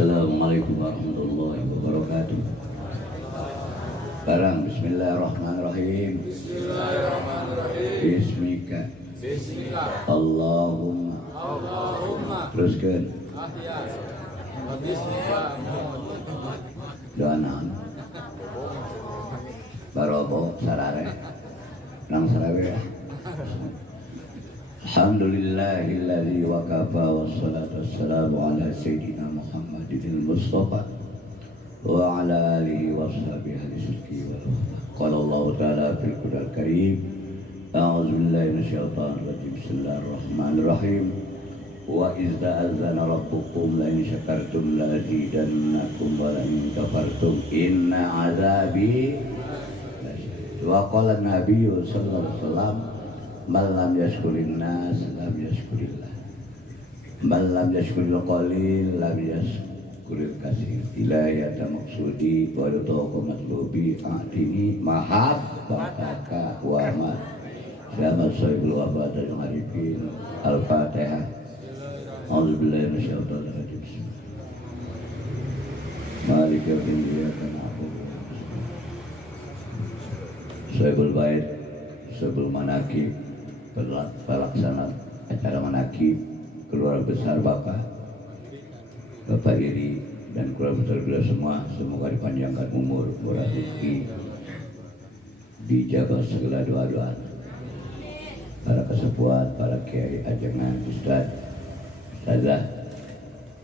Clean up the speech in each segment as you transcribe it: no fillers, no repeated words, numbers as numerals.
Assalamualaikum warahmatullahi wabarakatuh. Barang bismillahirrahmanirrahim. Bismika. Allahumma. Teruskan. Doanan. Barobo sarare. Nang sarare. Alhamdulillahilladzi wa kafa wassalatu wassalamu ala sayyidina Muhammadin Mustafa wa ala alihi wa sahbihi rizqi wa qala Allah ta'ala fil Qur'an Karim a'udzu billahi minasyaitonir rajim bismillahirrahmanirrahim wa idza azana rabbukum la in syakartum la azidannakum wa la in kafartum inna azabi wa qala an-nabiy sallallahu alaihi wasallam malam yashkurin nas lam yashkurillah malam yashkuril qalil lam yashkuril kasir ilayata maksudi wa ridha matlubi atini mahab bataka wa ma sama sayyidul wafat yang harifin al-fatihah a'udzubillahi minasyaitonir rajim malika bin iyyaka na'budu sayyidul bait sayyidul manaqib pelaksana acara manakib keluarga besar Bapak Iri dan keluarga besar beliau semua, semoga dipanjangkan umur, murah rezeki, dijaga segala doa-doa para kesepuhan, para kiai ajangan, ustaz, ustazah,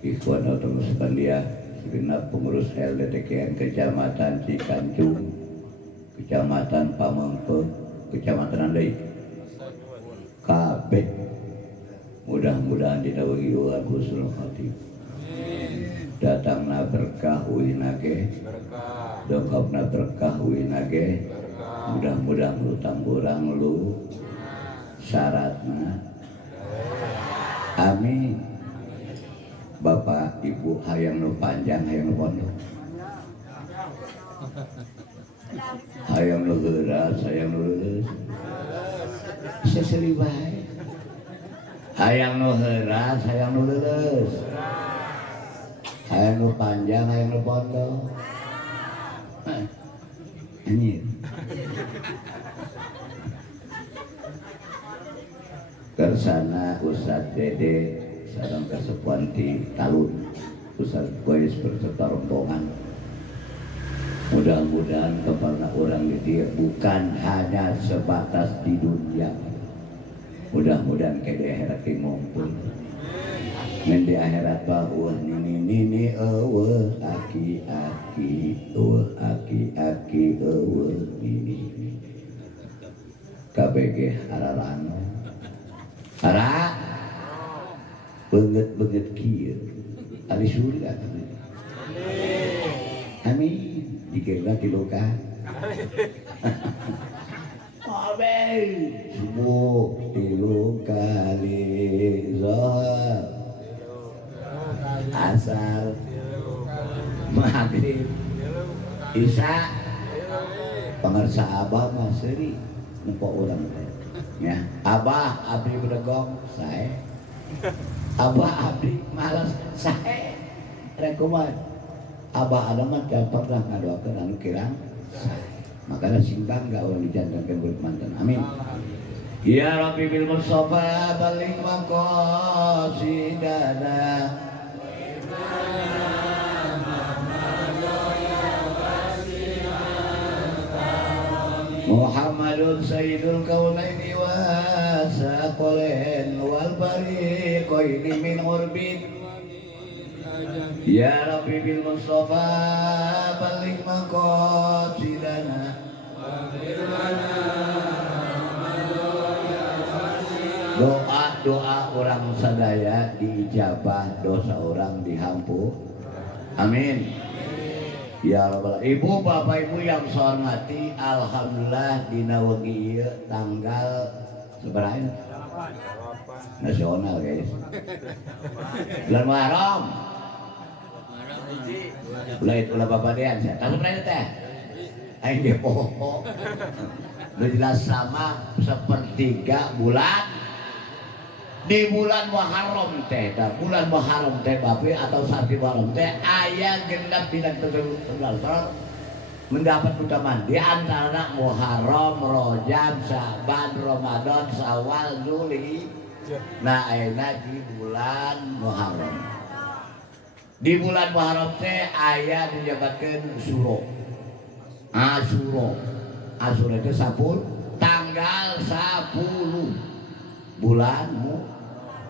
ikhwan atau musbandia, segenap pengurus LDTKN Kecamatan Cikanjung, Kecamatan Pamengpeung, Kecamatan Andai kabeh mudah-mudahan didawuhi wa husnul khatimah datangna berkah uinage dongkapna berkah uinage mudah-mudahan hutang urang lu syaratna amin. Bapak Ibu hayang nu panjang hayang nu pondok hayang nu heuras hayang nu leuleus seseri bae hayang nu heuras hayang nu leuleus hayang nu panjang hayang nu pondok anjir kersana Ustaz Dede sareng kasepuan ti Talun Ustaz Boys berserta rombongan mudah-mudahan kepada orang di dia bukan hanya sebatas di dunia, mudah-mudahan ke di akhirat ngumpul men di akhirat bahwa nini aki-aki nini KBG haralan hara banget kieu ali surga amin dikira tiluka Amin subuh tilu kali zohar asar maghrib isya pengersa abah mah seri nempo orang ya abah abdi bedegong saya abah abdi malas saya rekomend abah alamat yang pernah ngadoakan anu kirang makanya simbang gak orang dijantankan buat mantan amin ya Rabbi bil Mustafa balik maqasidana Muhammadun sayyidul kaunaini wa saqalain wal fariqaini min urbin ya Rabbi bil Mustafa balik maqasidana doa orang sadaya diijabah dosa orang dihampu amin ya Rabbal ibu bapak ibu yang saya hormati alhamdulillah dina wengi ieu tanggal sabaraha nasional guys bulan Muharram Ulai ulah bapadean saya. Tahu berapa teh? Aing depo. Udah jelas sama sepertiga bulan di bulan Muharram teh, bulan Muharram teh bape atau sati Muharram teh aya genep dina tanggal mendapat keutamaan di antara Muharram, Rajab, Syaban, Ramadan, Syawal, Zulhijjah. Nah, ayeuna di bulan Muharram. Di bulan Muharram teh aya dijabatkeun suro. Asyura. Asyura itu 10 tanggal 10 bulan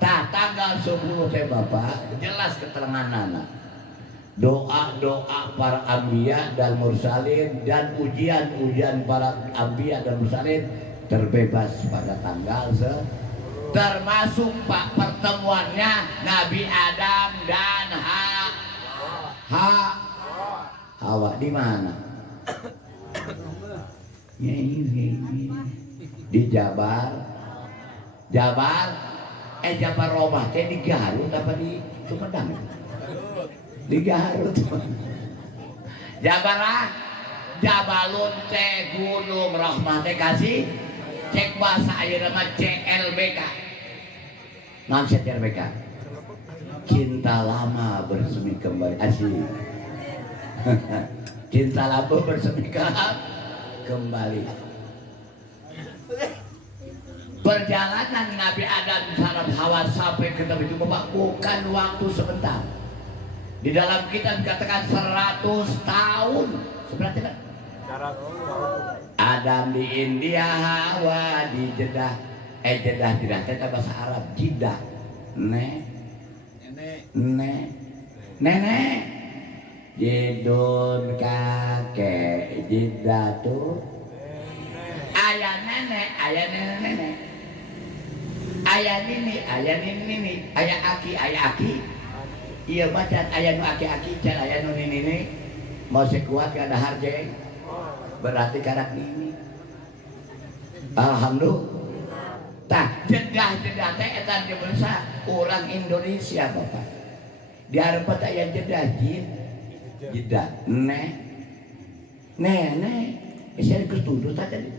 tanggal 10 teh Bapak jelas keteranganana doa-doa para anbiya dan mursalin dan ujian-ujian para anbiya dan mursalin terbebas pada tanggal termasuk Pak pertemuannya Nabi Adam dan Hawa di mana? Di Jabar Romah teh di Garut apa di Sumedang? Di Garut. Jabalun teh gunung rahmah teh kasih cek bahasa ayeuna mah CLBK. Naon CLBK? Cinta lama bersemi kembali asik. Cinta lama bersemi kembali. Perjalanan Nabi Adam dan Hawa sampai ke Nabi itu bukan waktu sebentar. Di dalam kitab dikatakan 100 tahun. Seberapa kan? Adam di India, Hawa di Jeddah. Jeddah tidak bahasa Arab. Jeddah. Nenek. Jedun kakek. Jeddah tuh. Ayah nenek. Ayah nini, ayah aki. Iya bacan ayah nu aki, can ayah nu nini. Mau sekuat kada harje. Berarti karak nini. Alhamdulillah. Tah jedah teh eta jebelsa orang Indonesia Bapak. Di hareupeut aya jedah jedah. Nenek. Bisa dikutuduh tadi.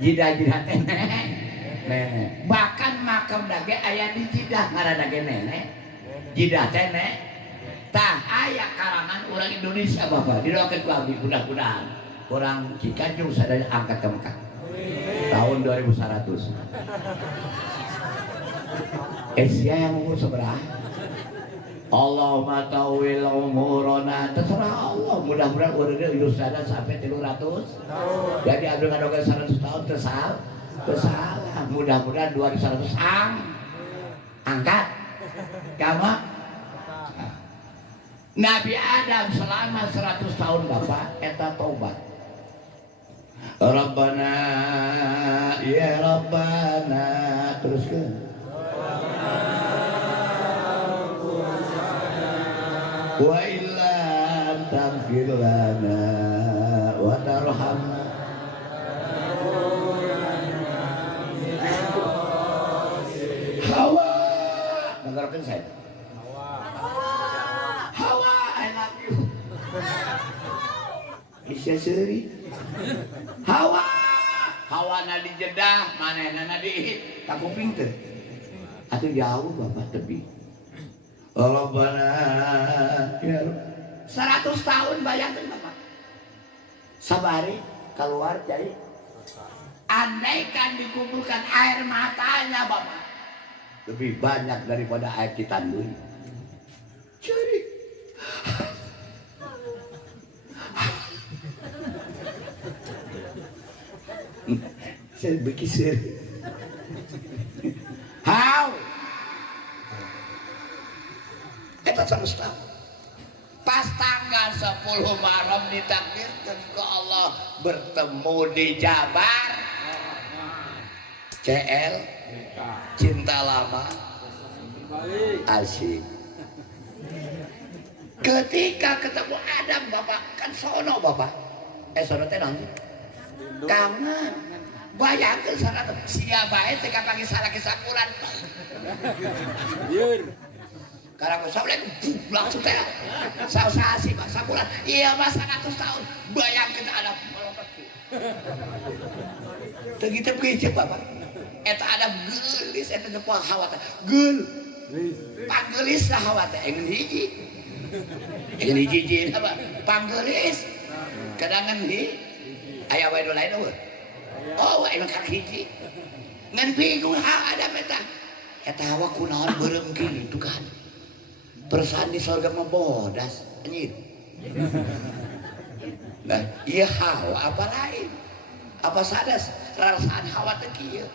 Jedah teh nenek. Bahkan makam dage aya di Jeddah ngaranna ge nenek. Jeddah teh nenek. Tah aya karangan urang Indonesia Bapak. Didoakeun ku abdi mudah-mudahan urang Cikanjung sadaya angkat ke Mekah. Tahun 2100. Sia yang umur seberapa? Allahumma tawil umurona terserah Allah mudah-mudahan urang yusada sampai 300. Jadi abdi ngadoga 100 tahun tersalah mudah-mudahan 2100 angkat kama Nabi Adam selama 100 tahun Bapak eta tobat Rabbana ya Rabbana teruskeun wa illam taghfir lana wa tarhamna Hawa dengarkan saya Hawa I love you Isya seuri Hawa na di Jeddah manehna di Takuping teh atuh jauh Bapak tebi Rabbana ya 100 tahun bayangkan Bapak sabari keluar jadi andaikan dikumpulkan air matanya Bapak lebih banyak daripada air Citandui jadi saya berkisir eta 100 tahun pas tanggal 10 Muharram ditakdirkan ke Allah bertemu di Jabar CL cinta lama asik ketika ketemu Adam Bapak kan sono Bapak sono teh naon kangen bayangkeun sana sia bae teh kapagi salaki sakuran karang sablek langsung teh sausasi Pak sakuran iya Mas 100 tahun bayangkeun Adam melompat teu kitu Bapak eta ada geulis eta nepal hawa teh geul panggelis lah hawa teh engen hiji apa panggelis kadangan hi aya wae nu lain eueuh oh wae nu kak hiji ngan bingung ha ada eta hawa kunaon beureum kitu kan perasaan di surga mah bodas anjir nah iya hawa apa lain apa sadas rasaan hawa teh kieu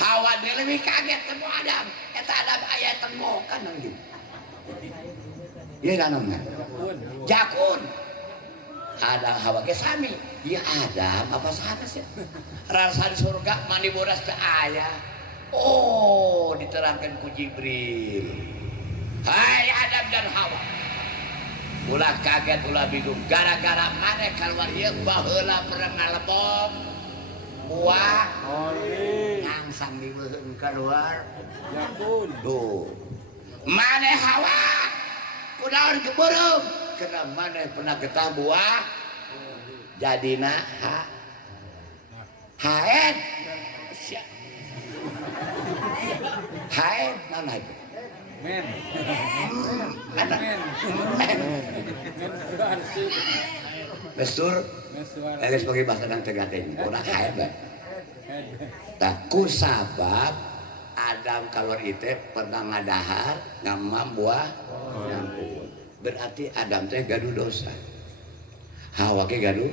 hawa dia lebih kaget temu Adam eta Adam aya tengokan anjing ieu naon jakun ada hawa ke sami ieu Adam apa sadas ya rasa di surga mandi bodas teh aya oh diterangkan ku Jibril hai Adam dan Hawa ulah kaget ulah bingung gara-gara mana keluar ieu baheula pernah ngalebom buah ngangsang dibeuheun keluar tuh maneh Hawa kunaon kebeureum karena maneh pernah getah buah jadina haed haed mana itu men mesur eles bagi bahasa nang tegaten urang haed bae tah ku sabab Adam kalor itu pernah ngadahar ngamam buah nyampur berarti Adam teh gaduh dosa Hawa ke gaduh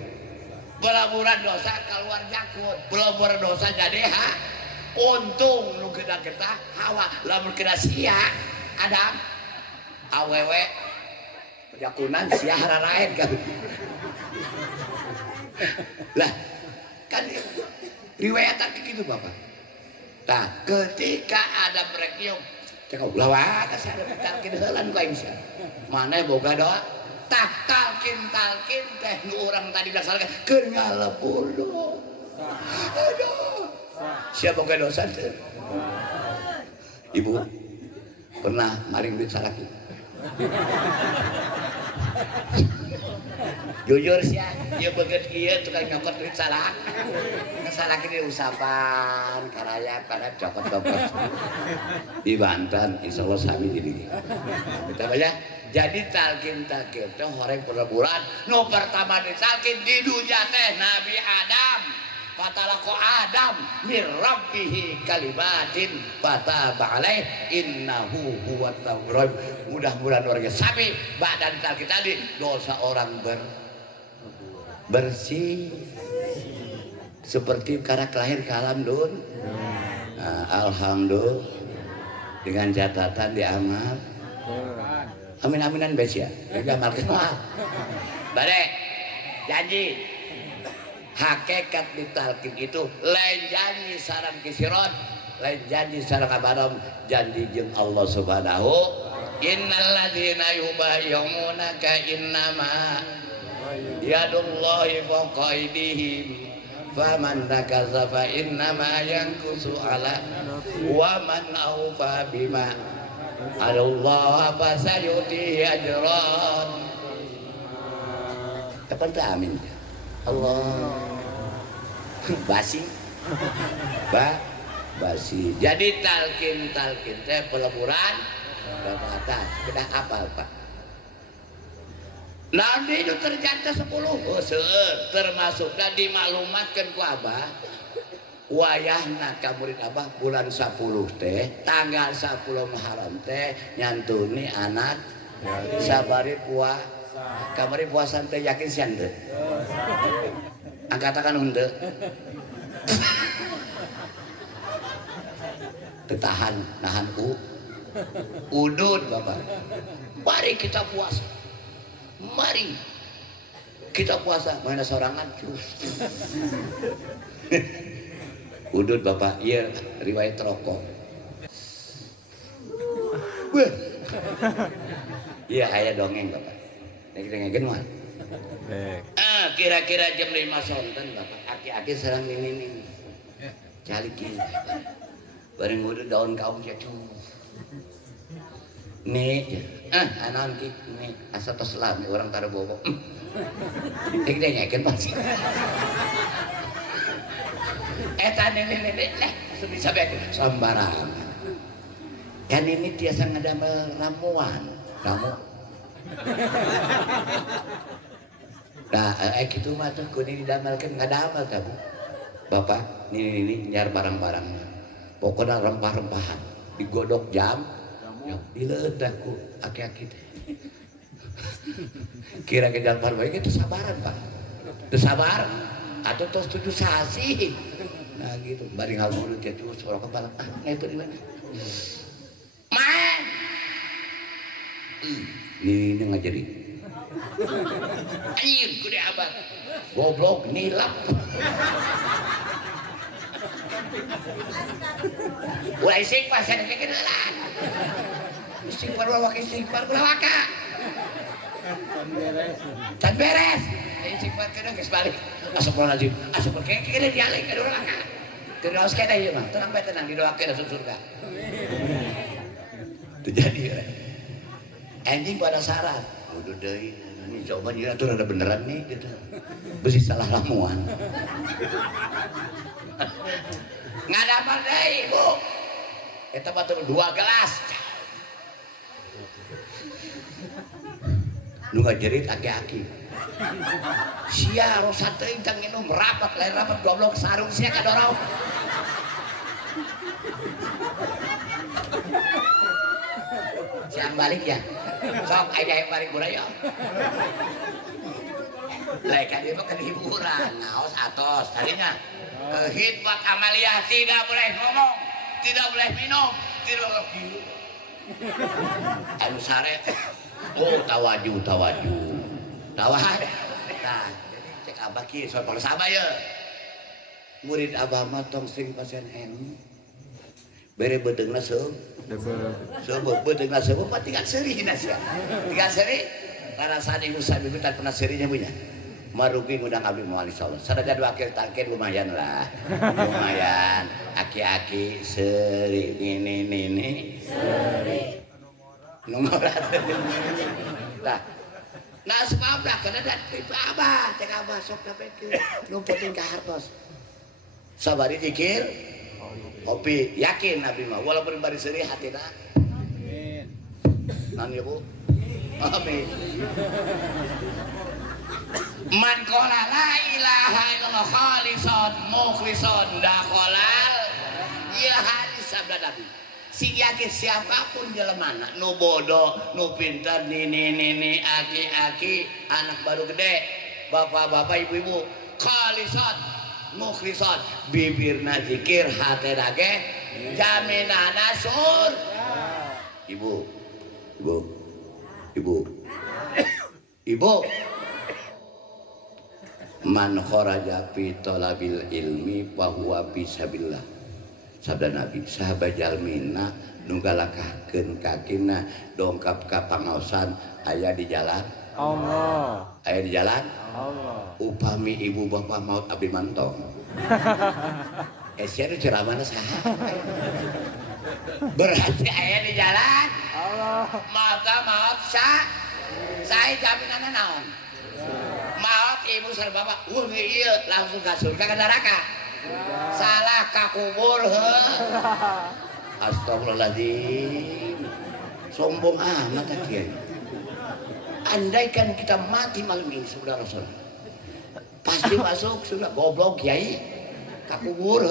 pelaburan dosa keluar jakut pelaburan dosa jadi untung lu kita Hawa lamun kena sia Adam awewe jakunan sia hararaen kan lah kan riwayatan gitu Bapak nah ketika ada brekium cakap lawa ka saya talkin heulan ku aing mana boga doa tah talkin teh nu urang tadi laksanakeun keur ngalepur do aduh siapa boga dosa teh ibu pernah maling duit salaki jujur sih ya beget kieu tukang nyokot duit salak salaki di usapan karaya pada cokot-cokot di Banten insyaallah sami jadi kita baca jadi talkin teh horeng peleburan nu pertama ditalkin di dunya teh Nabi Adam fatalaqo Adam min rabbih kalimatin fataba alaih innahu huwat tawwab mudah-mudahan warga sami badan talkin tadi dosa orang bersih seperti karak lahir ke alam dun alhamdulillah dengan catatan diamal amin-aminan bes ya diamal semua balik janji hakikat ditalkin itu lain janji sareng kisiron lain janji sareng abadam janji jeung Allah subhanahu innalladzina yubayyi'unaka innama yadullahi fawqa aydihim faman nakaza fa innama yankusu ala wa man awfa bima Allah fa sayuti ajran kapan teh amin Allah basi basi jadi talkin teh peleburan dan atas kita apal Pak nanti itu terjadi 10 termasuk dan dimaklumatkan ku Abah wayahna ka murid Abah bulan 10 teh tanggal 10 Muharram teh nyantuni anak sabari puah kamari puasan teh yakin sian teh angkatakan henteu ketahan nahan udud Bapak mari kita puasa mari kita puasa mana sorangan udud Bapak iya riwayat rokok iya aya dongeng Bapak dengerin mah kira-kira jam 5 sonten Bapak aki-aki serang ini calikin bareng udud daun kaum jatuh nih anak nih asa tos lam orang taruh bobok dia nyakin pas eta nenek bisa betul sembarangan. Kan ini tiasa ngadamel ramuan kamu. Nah, gitu mah tuh kuning didamelkeun ngadamel kamu. Bapak, ini nyar barang-barang. Pokoknya rempah-rempahan digodok jam dileundah ku aki-aki teh. Kira ke jalan baik itu sabaran Pak. Itu sabar atau tos 7 sasi. Nah gitu, bari ngamulut ya tuh suara kepala. Itu di mana? Man. Ini ngajari. Anjir, kudu abang. Goblok nilap. Ulah istighfar saya kayak kenalan. Istighfar waka istighfar ulah waka. Can beres. Istighfar kana geus balik. Astagfirullahaladzim. Asup kayak kene dialih ka urang ka. Terus kene ieu mah, tenang bae tenang didoakeun asup surga. Terjadi ya. Anjing pada syarat. Udah deui. Ini jawaban ieu atuh rada beneran nih gitu. Besi salah ramuan. Ngadamel deui, Bu. Eta batur 2 gelas. Nu ngajerit aki-aki. Sia rosa teuing tang minum rapat lain rapat goblok sarung sia kadorong. Siang balik ya. Sok aja yang balik budaya. Lah kan ieu mah hiburan, naos atos tadinya. Khidmat Amalia tidak boleh ngomong, tidak boleh minum, tidak boleh kieu. Anu sare. Oh, tawaju. Tawah. Nah, jadi cek Abah kieu soal sabah ya. Murid Abah mah tong sing pasien enu. Bere bedeungna seueuh. Bedeungna seueuh mah tinggal seurihna sia. Tinggal seurih. Rarasan ibu sabibu tan pernah seurihnya punya. Marugi ngundang abdi moal insyaallah. Sadaya wakil tangkin lumayan lah. Lumayan. Aki-aki seurih ini. Seurih. Nomor nah sebab lah karena dari Abah cek Abah sok dapekeun numputin ka hartos sabari zikir kopi yakin Nabi mah walaupun bari seuri hatina amin nan ya Bu amin man qala la ilaha illallah khalisan mukhlisan dakhalal ya hadis sabda Nabi si yakin siapapun jelemana nu bodoh nu pintar nini aki-aki anak baru gede bapak-bapak ibu-ibu khalisat mukhlisat bibirna zikir hatena ge jaminana sur ibu man kharaja fi talabil ilmi fa huwa bisabillah sabda Nabi sahabat jalmina nu galakakeun kakina dongkap ka pangaosan aya di jalan Allah aya di jalan Allah upami ibu bapak maut abdi mantong sia ceramahna saha berarti aya di jalan Allah maut saya jaminanna naon maut ibu sareng bapak ieu langsung ka surga ka neraka salah kakubur astagfirullahaladzim sombong amat kiai andaikan kita mati malam ini saudara-saudara pasti masuk sudah goblok kiai kakubur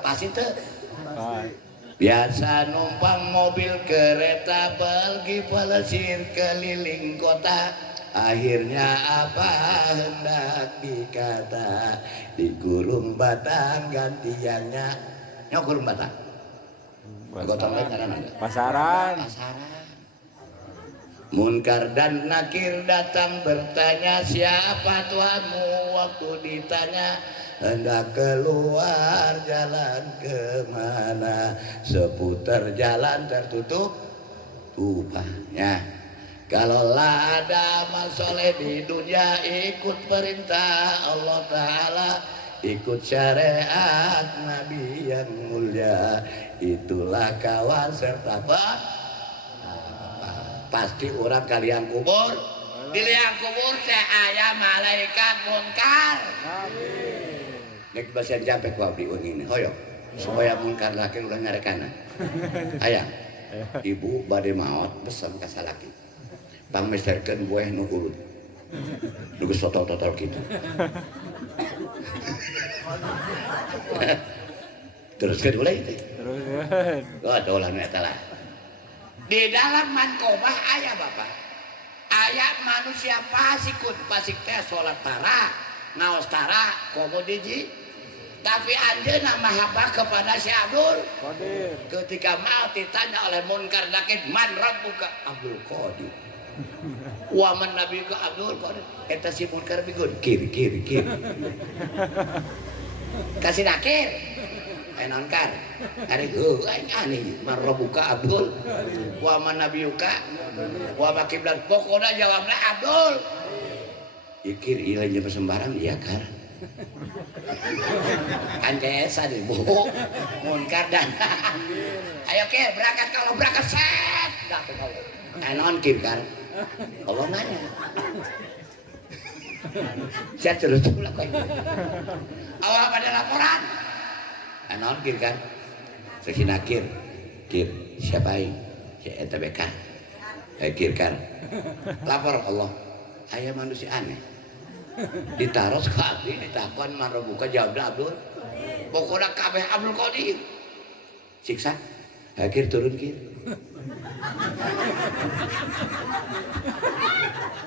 pasti teh biasa numpang mobil kereta pergi pelesir keliling kota akhirnya apa hendak dikata di gurung batang gantiannya gurung batang pasaran Munkar dan Nakir datang bertanya siapa Tuhanmu waktu ditanya hendak keluar jalan kemana seputar jalan tertutup tupanya. Kalaulah ada amal soleh di dunia ikut perintah Allah Ta'ala ikut syariat Nabi yang mulia itulah kawan serta pasti orang kalian kubur di liang kubur teh aya malaikat munkar nek basian jampe ku abdi ini hoyong supaya Munkar Nakir ulah nyarekana. Hayang ibu bade maot pesan ka salaki pangmesterkeun bueh nu ulut nu geus totol-totol kitu. Teruskeun ulah itu. Teruskeun. Oh, dolan eta lah. Di dalam mankobah aya Bapak. Aya manusia pasikut, pasik teh salat tara, ngaos tara, komo diji. Tapi anjeunna mahabbah kepada si Abdul Qadir. Ketika mau ditanya oleh Munkar Nakir, "Man rabbuka?" Abdul Qadir. Wa man nabiyuka Abdul Qadir. Eta si Munkar bigun kir. Kasih Nakir. Nankar. Ari heuh aneh man rabbuka Abdul. Wa man nabiyuka wa makiblat. Pokona jawabna Abdul. Ikir ieu jeung sembarang ieu kar. Andesa deh bu Munkar dan ayo ke berangkat kalau berangkat set dah tuh kau anon kim kan Allah nanya saya terus pula kau awal pada laporan anon kim kan Sesi Nakir kir siapa ini si ETBK kir kan lapor Allah ayah manusia aneh ditaruh sekali ditakon marabuka jawab Abdul pokoknya kabeh Abdul Qadir siksa akhir turun kir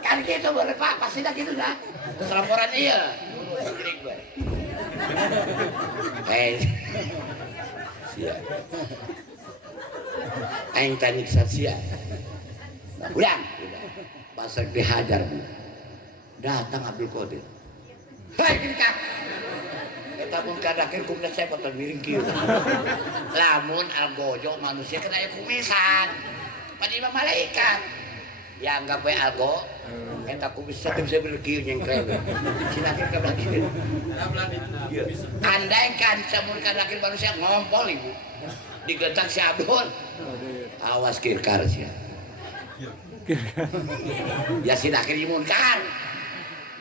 kan gitu boleh Pak pasti dah gitu dah laporan iya siap aing tanya sia udah pasang dihajar Bu datang Abdul Qadir. Hai kita. Eta Munkar Nakir kumna saya potong miring kieu. Lamun algojo manusia kena aya kumisan. Padi mah malaikat. Ya anggap we algo. Eta kumis saeup saya kieu nyengkreng. Si Nakir ka belakang. Andai kan Munkar Nakir manusia ngompol ibu. Digetak si Abdul. Awas kirkar sia. Ya si Nakir Munkar.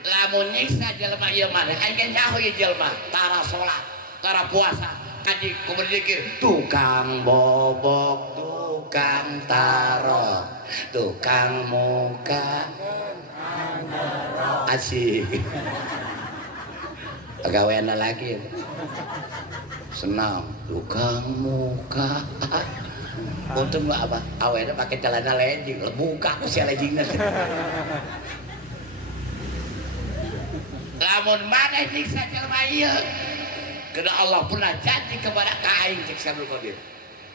Lamun nyiksa jelema ieu mah aing nyaho ieu jelema tara salat tara puasa kaji kumaha dikir tukang bobok tukang taro tukang muka asik pegawaian lagi senang tukang muka untung apa awalnya pakai celana legging buka ku sia leggingna lamun maneh nyiksa jelema ieu karena Allah pernah janji kepada kaing cek Abdul Qadir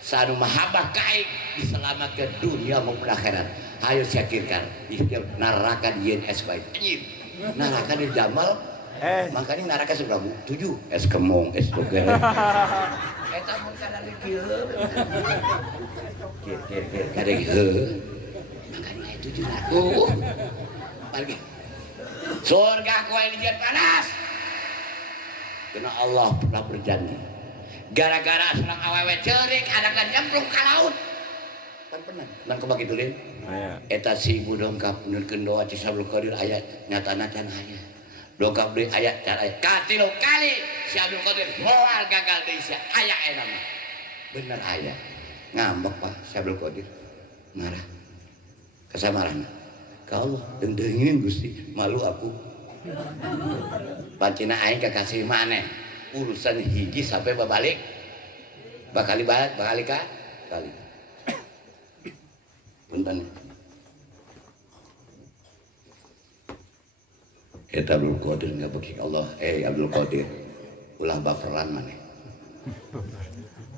sanu mahabbah kaing diselamatkan dunia maupun akhirat ayo syakirkan ikhtiar neraka di INS baik anjir neraka di Jamal makanya neraka seberapa 7 es kemong es toger eta mun kana kieu kir kada heuh makanya 7 lagi surga kue di panas karena Allah pernah berjanji gara-gara seorang awewe cerik anak nyemplung ke laut kan pernah dan kebagi dulin eta si ibu dongkap menurutkan doa Cik Abdul Qadir ayat nyata can ayat dongkap beli ayat cara katilu kali si Abdul Qadir moal gagal di sia ayat enama bener ayat ngambek Pak si Abdul Qadir marah kesamarana ka Allah dengdengin Gusti malu aku pancina aing kakasih maneh urusan hiji sampai babalik bakali ka kali punten eta Abdul Qadir ngabeki Allah Abdul Qadir ulah baperan maneh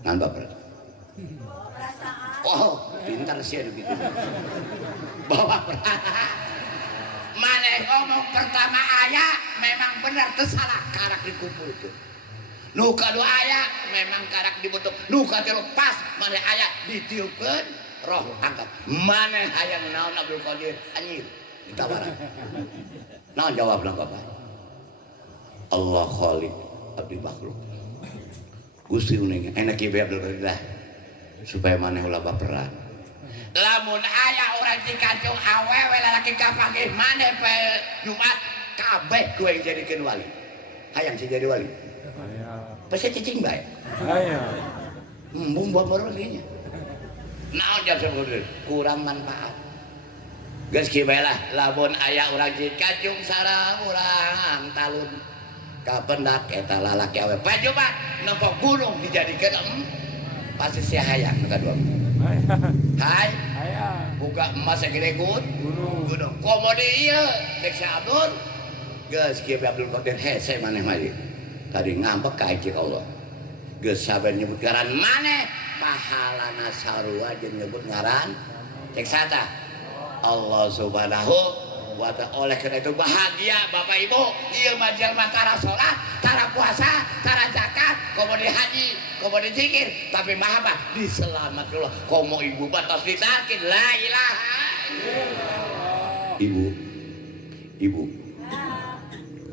ngan baperan oh pintar sih gitu bawa maneh ngomong pertama ayat memang benar tersalah karak dikumpul itu nu kadu ayat memang karak dibentuk nu kadu pas maneh ayat ditiupkeun roh angkat maneh hayang naon Abdul Qadir anjir ditawaran naon jawabna Bapak Allah Khaliq abdi makhluk Gusti uning enak ieu Abdul Qadir supaya maneh ulah baperan lamun aya orang dikacung awewe lalaki kapake maneh pe Jumat kabeh gue yang jadikeun wali hayang sih jadi wali pasti cicing baik. Aya. Bumbung baru lagi. Naon jam sebelah kurang manfaat. Geus kieu bae lah, lamun aya urang kacung sareng urang talun ka pendak eta lalaki awe pajoba nempo gunung dijadikeun pasti sia hayang kadua. Hai. Aya. Buka emas segede gunung. Komo di ieu Tek Abdul. Geus kieu Abdul Qadir hese maneh mah ieu. Tadi ngambek ka cik Allah. Geus sabar nyebut ngaran maneh pahalana sarua jeung nyebut ngaran cek sata. Allah Subhanahu wa ta'ala. Oleh karena itu bahagia Bapak Ibu, ieu mah jelema tara salat, tara puasa, tara zakat, komo di haji, komo di zikir, tapi mah apa? Diselamatkeun Allah. Komo ibu batos ditalkin la ilaha illallah. Ibu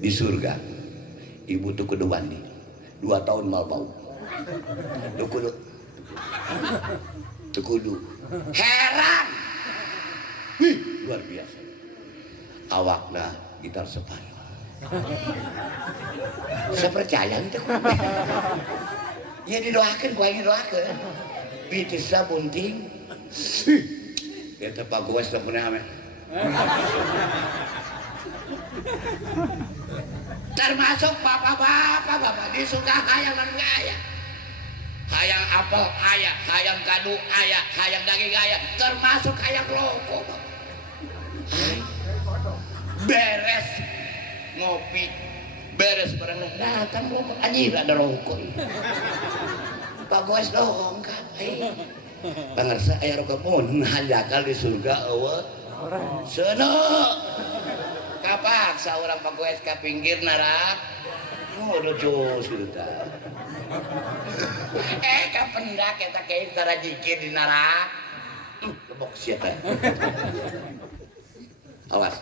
di surga. Ibu tuh kudu mandi. 2 tahun mal bau. Tuh kudu. Heran. Wih, luar biasa. Awakna gitar Spanyol. Saya percaya itu. Ya didoakan, kuaing didoakan. Bitisna bunting. Eta Pak Gowes teh punya ame. Termasuk bapak-bapak disuka hayang dan gaya. Hayang apel aya, hayang kadu aya, hayang daging aya, termasuk hayang loko. Beres ngopi, beres bareng datang loko anjir ada rokok. Pak Gowes dong kapai. Pangarsa aya rokok mun hanjakal di surga eueuh. Seuneu. Kapak saurang Pak Gowes ka pinggir narak. Udah jos gitu ta. Ka pendak eta kain tara jikir di narak. Lebok sia teh. Awas,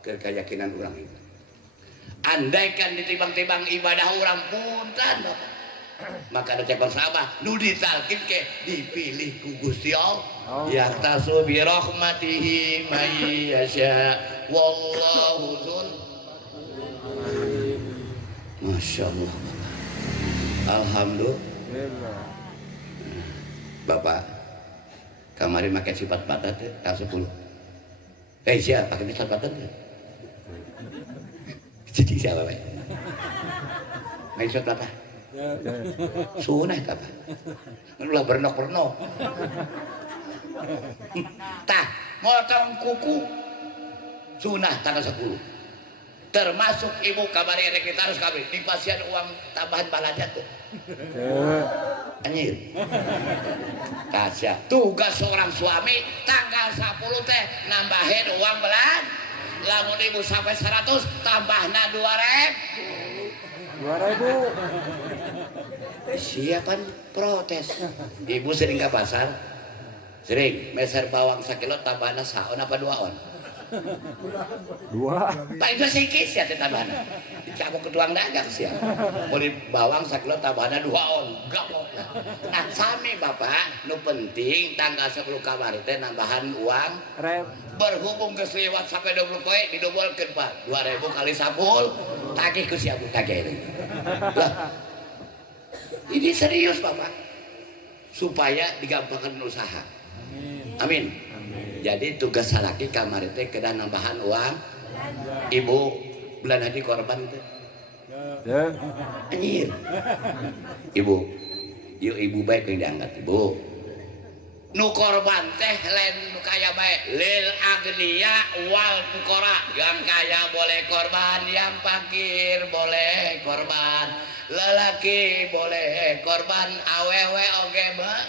ke keyakinan orang itu. Andaikan ditimbang-timbang ibadah orang punten Bapak. Maka ada cekor sahabat, nu ditalkin ke dipilih ku Gusti Allah. Yahtasu bi rahmatihi may yasha wallahu dzul. Masya Allah. Alhamdulillah. Bapak, kamari make sifat batat teh 10. Siapa pakai sifat batat teh? Jadi siapa bae? Main sifat batat. Sunah ta apa? Ulah bernok-bernok. Tah, motong kuku sunah tanggal 10. Termasuk ibu kabari rek ditarus kabeh dipasian uang tambahan balaja tuh. Anjir. Kasya. Tugas seorang suami tanggal 10 teh nambahin uang belan. Lamun ibu sampai 100 tambahna 2.000. Siapan protes. Ibu sering ke pasar. Sering meser bawang 1 kilo tambahna saon apa 2 on? 2. Pak itu sikit ya tambahna. Dicabok ke tuang dagang sia. Beli bawang 1 kilo tambahna 2 on. Gapok. Nah, sami Bapak, nu penting tanggal 10 kamari teh nambahan uang. Berhubung geus liwat sampai 20 poe didobolkeun Pak. 2.000 kali 10. Tagih ku sia Bu tagih. Lah. Ini serius Bapak. Supaya digampangkan usaha. Amin. Jadi tugas salaki kamari teh kedah nambahan uang. Ibu bulan haji korban teh. Anjir. Ibu. Yuk ibu baik yang diangkat Ibu. Nu korban teh lain nu kaya bae. Lil agniya wal fuqara. Yang kaya boleh korban, yang fakir boleh korban. Lelaki boleh korban, awewe oge mah.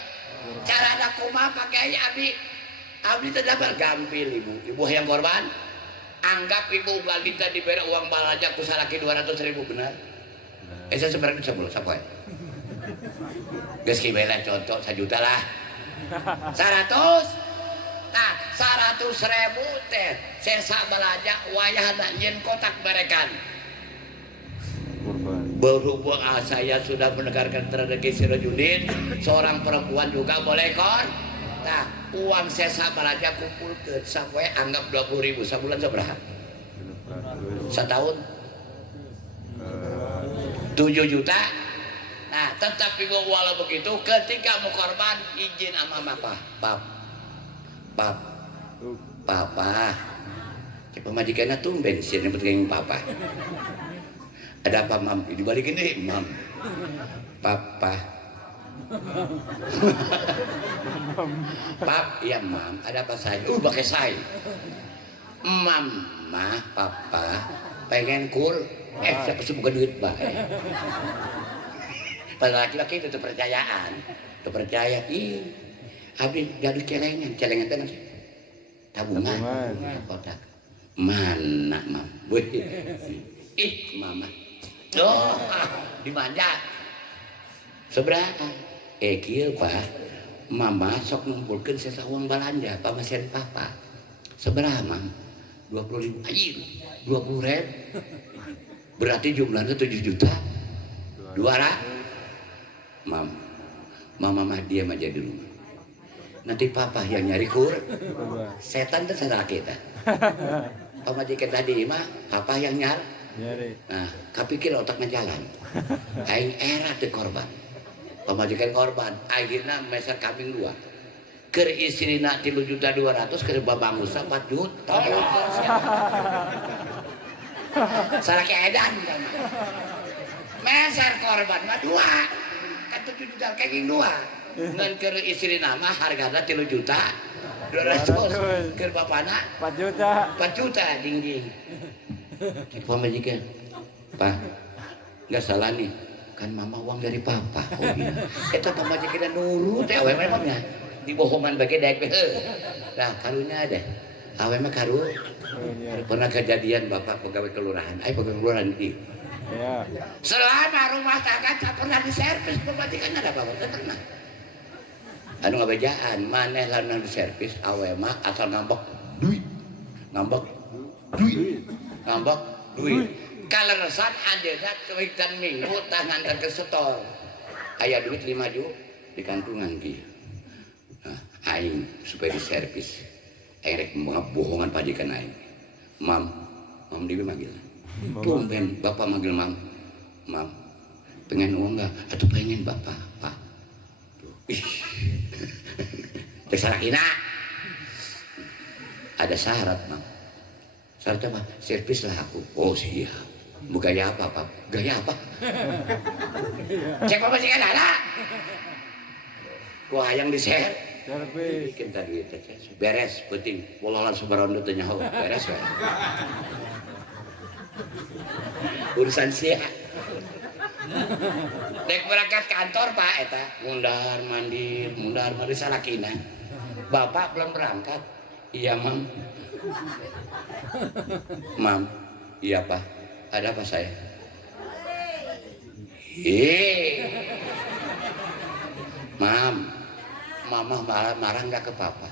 Cara ada kumaha pakai abdi. Abdi teh dapat gampil Ibu. Ibu yang korban. Anggap Ibu balita diberi uang balaja ku salaki 200.000 benar. Saya sebenarnya sebelum sapoe. Geus kieu lah contoh 1 juta lah. 100. Nah, 100.000 teh sesa balaja wayahna nyeun kotak berekan. Berhubung saya sudah menegarkan strategi Sirojudin, seorang perempuan juga boleh kon. Nah, uang sesa balaja kumpulkeun sapoe anggap 20.000 sabulan sabaraha? Setahun 7 juta Nah, tetapi walau begitu ketika mau korban izin sama bapak. Papa. Siapa majikannya tumben sih yang penting papa. Ada apa mam? Dibalikin deh mam. Papa. Pap, iya mam. Ada apa saya? Pakai saya. Mama, papa, pengen cool. Siapa sih bukan duit baik. Pada laki-laki itu kepercayaan. Kepercayaan. Habis jadi celengan itu nanti. Tabungan. Kotak. Mana mam? Mama. Dimanja. Seberapa? Kieu Pak. Mama sok ngumpulkeun sisa uang belanja pamasen papa. Seberapa mam? 20.000. Anjir. 20.000. Berarti jumlahnya 7 juta. 200. Mam. Mama mah diam aja dulu. Nanti papa yang nyari kur. Setan terserah kita. Pamajikan tadi mah papa yang nyari. Nah, kapikir otaknya jalan. Aing era teu korban. Pamajikan korban, akhirnya meser kambing 2. Keur istrina 3.200.000, keur babangusa 4 juta. Saraki edan. Meser korban mah 2. Kan 7 juta kenging 2. Ngan keur istrina mah hargana 3.200.000. Keur bapana 4 juta. 4 juta ding-ding. Pamajikan, Pak, nggak salah nih, kan mama uang dari papa. Oh iya, itu pamajikan nurut, awe memangnya dibohongan bagi daek. Nah karunya ada, awe mah karu. Pernah kejadian bapak pegawai kelurahan, pegawai kelurahan ini. Selama rumah tangga tak pernah diservis, pemajikan ada apa-apa, tenang. Anu ngabejaan, maneh lan diservis, awe mah asal ngambek duit. Ngambek duit. Kaleresan adena kewitan minggu tangan dan kesetor. Aya duit 5 juta di kantungan kieu. Nah, aing supaya diservis. Aing rek bohongan pajikan aing. Mam Dewi manggil. Tumben bapak manggil mam. Mam, pengen uang enggak? Atau pengen bapak? Pak. Ih. Tersarakina. Ada syarat, mam. Syaratnya apa? Servis lah aku. Oh siap. Gaya apa, Pak? Gaya apa? Cek apa sih kan ada? Ku hayang di share. Bikin tadi beres, penting. Pololan sebarondo teu nyaho. Beres ya. Urusan sia. Dek berangkat kantor, Pak eta. Mundar mandir salakina. Bapak belum berangkat. Iya, Mam. Mam, iya Pak, ada apa saya? Mam, mama marah nggak ke papa?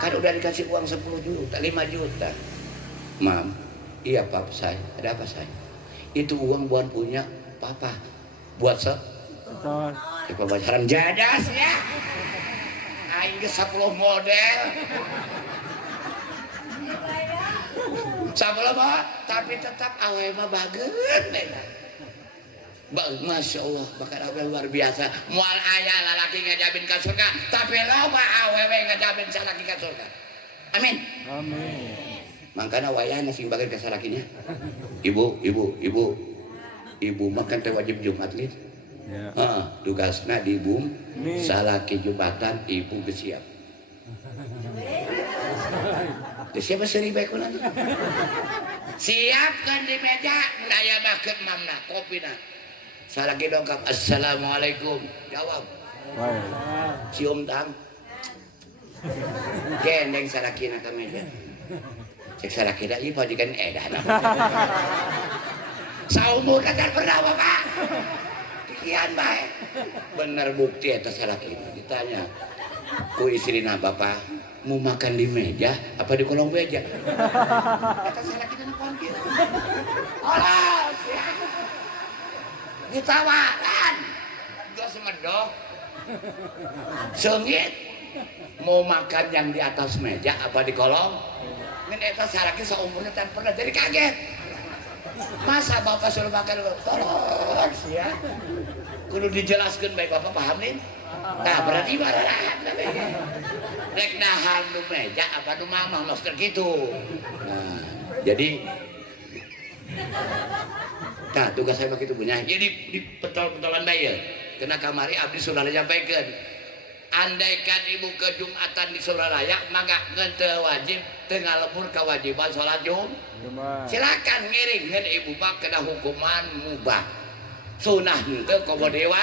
Kan udah dikasih uang 10 juta, 5 juta. Mam, iya Pak, saya, ada apa saya? Itu uang bukan punya papa, buat pembayaran jadas ya. Aing 10 model. Sabula mah tapi tetap awe mah bageut beda. Masya Allah, bakal awe luar biasa. Moal aya lalaki ngajabin ka surga, tapi loba awewe ngajabin salaki ka surga. Amin. Amin. Mangkana wayahna sing bageut ka salakinya. Ibu makan teh wajib Jumat lid. Ya. Tugasna di bumi salaki Jumatan ibu gesiap. Siapa sering baik nanti? Siapkan di meja, naya makan mamna, kopi na. Salaki dongkap, assalamualaikum. Jawab. Cium tang. Gendeng salaki na ke meja. Cek salaki na, iya pajikan edan. Saumur kan pernah Bapak. Kian baik. Bener bukti atas salaki. Ditanya, ku istrina Bapak. Mau makan di meja apa di kolong meja? Kata salah kita panggil. Allah, ditawaran. Gua semedok. Sengit. Mau makan yang di atas meja apa di kolong? Ngan eta salaki saumurnya tan pernah jadi kaget. Masa bapak suruh makan tolong ya. Kudu dijelaskan baik bapak paham nih. Nah berarti marah rek nahan nu meja apa nu mamah master gitu. Nah jadi nah tugas saya begitu punya. Jadi di petol-petolan bae ya. Kena kamari abdi sudah nyampaikan. Andaikan ibu ke Jumatan di Suralaya maka ngenteu wajib tengah lembur kewajiban sholat Jumat. Silakan ngiringkeun ibu mah kena hukuman mubah. Sunah henteu komo dewa.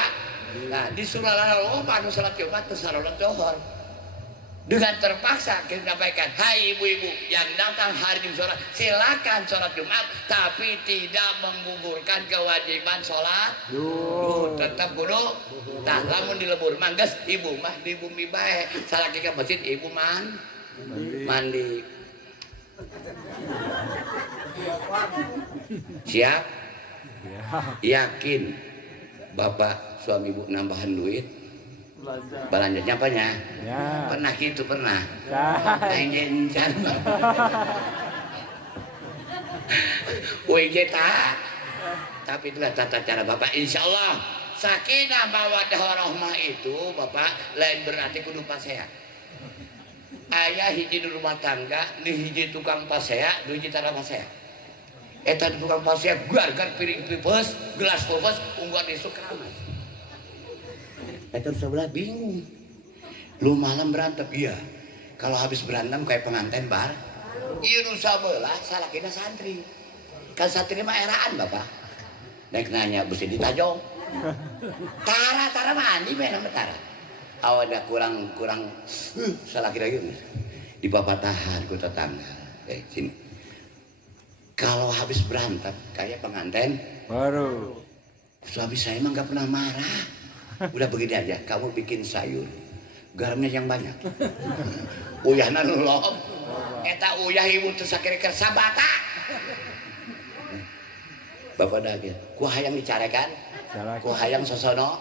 Nah di Suralaya loba anu sholat Jumat teu salat Johor. Dengan terpaksa kita sampaikan, hai ibu-ibu yang datang hari Jumat, silakan sholat Jumat, tapi tidak menggugurkan kewajiban sholat. Tetap kudu. Nah, lamun di lebur manggas, ibu mah di bumi bae. Salah ke masjid, ibu mandi. Siap? Yakin, bapak suami ibu nambahan duit? Belanjanya apanya? Ya. Pernah gitu, pernah. Enjen-enjen. Tapi itulah tata cara bapak. Insya Allah sakinah mawaddah warahmah itu bapak lain berarti kudu pasea. Ayah hiji di rumah tangga, di hiji tukang pasea, di hiji tara pasea. Eta tukang pasea gar-gar piring pipes, gelas pipes, unggah disuk keramas. Itu sebelah bingung. Lu malam berantem, iya. Kalau habis berantem kayak pengantin bar, iya nu sabelah salah kita santri. Kan santri mah eraan bapak. Nek nanya besi ditajong. Tara mandi memang tara. Awalnya kurang salah kira gitu. Di papatahan ku tetangga. Sini. Kalau habis berantem kayak pengantin baru. Suami saya emang gak pernah marah. Udah begini aja, kamu bikin sayur garamnya yang banyak. Uyahna nulom. Eta uyah ibu tersakir kersabata. Bapak daging, ku hayang dicarekan, ku hayang sosono.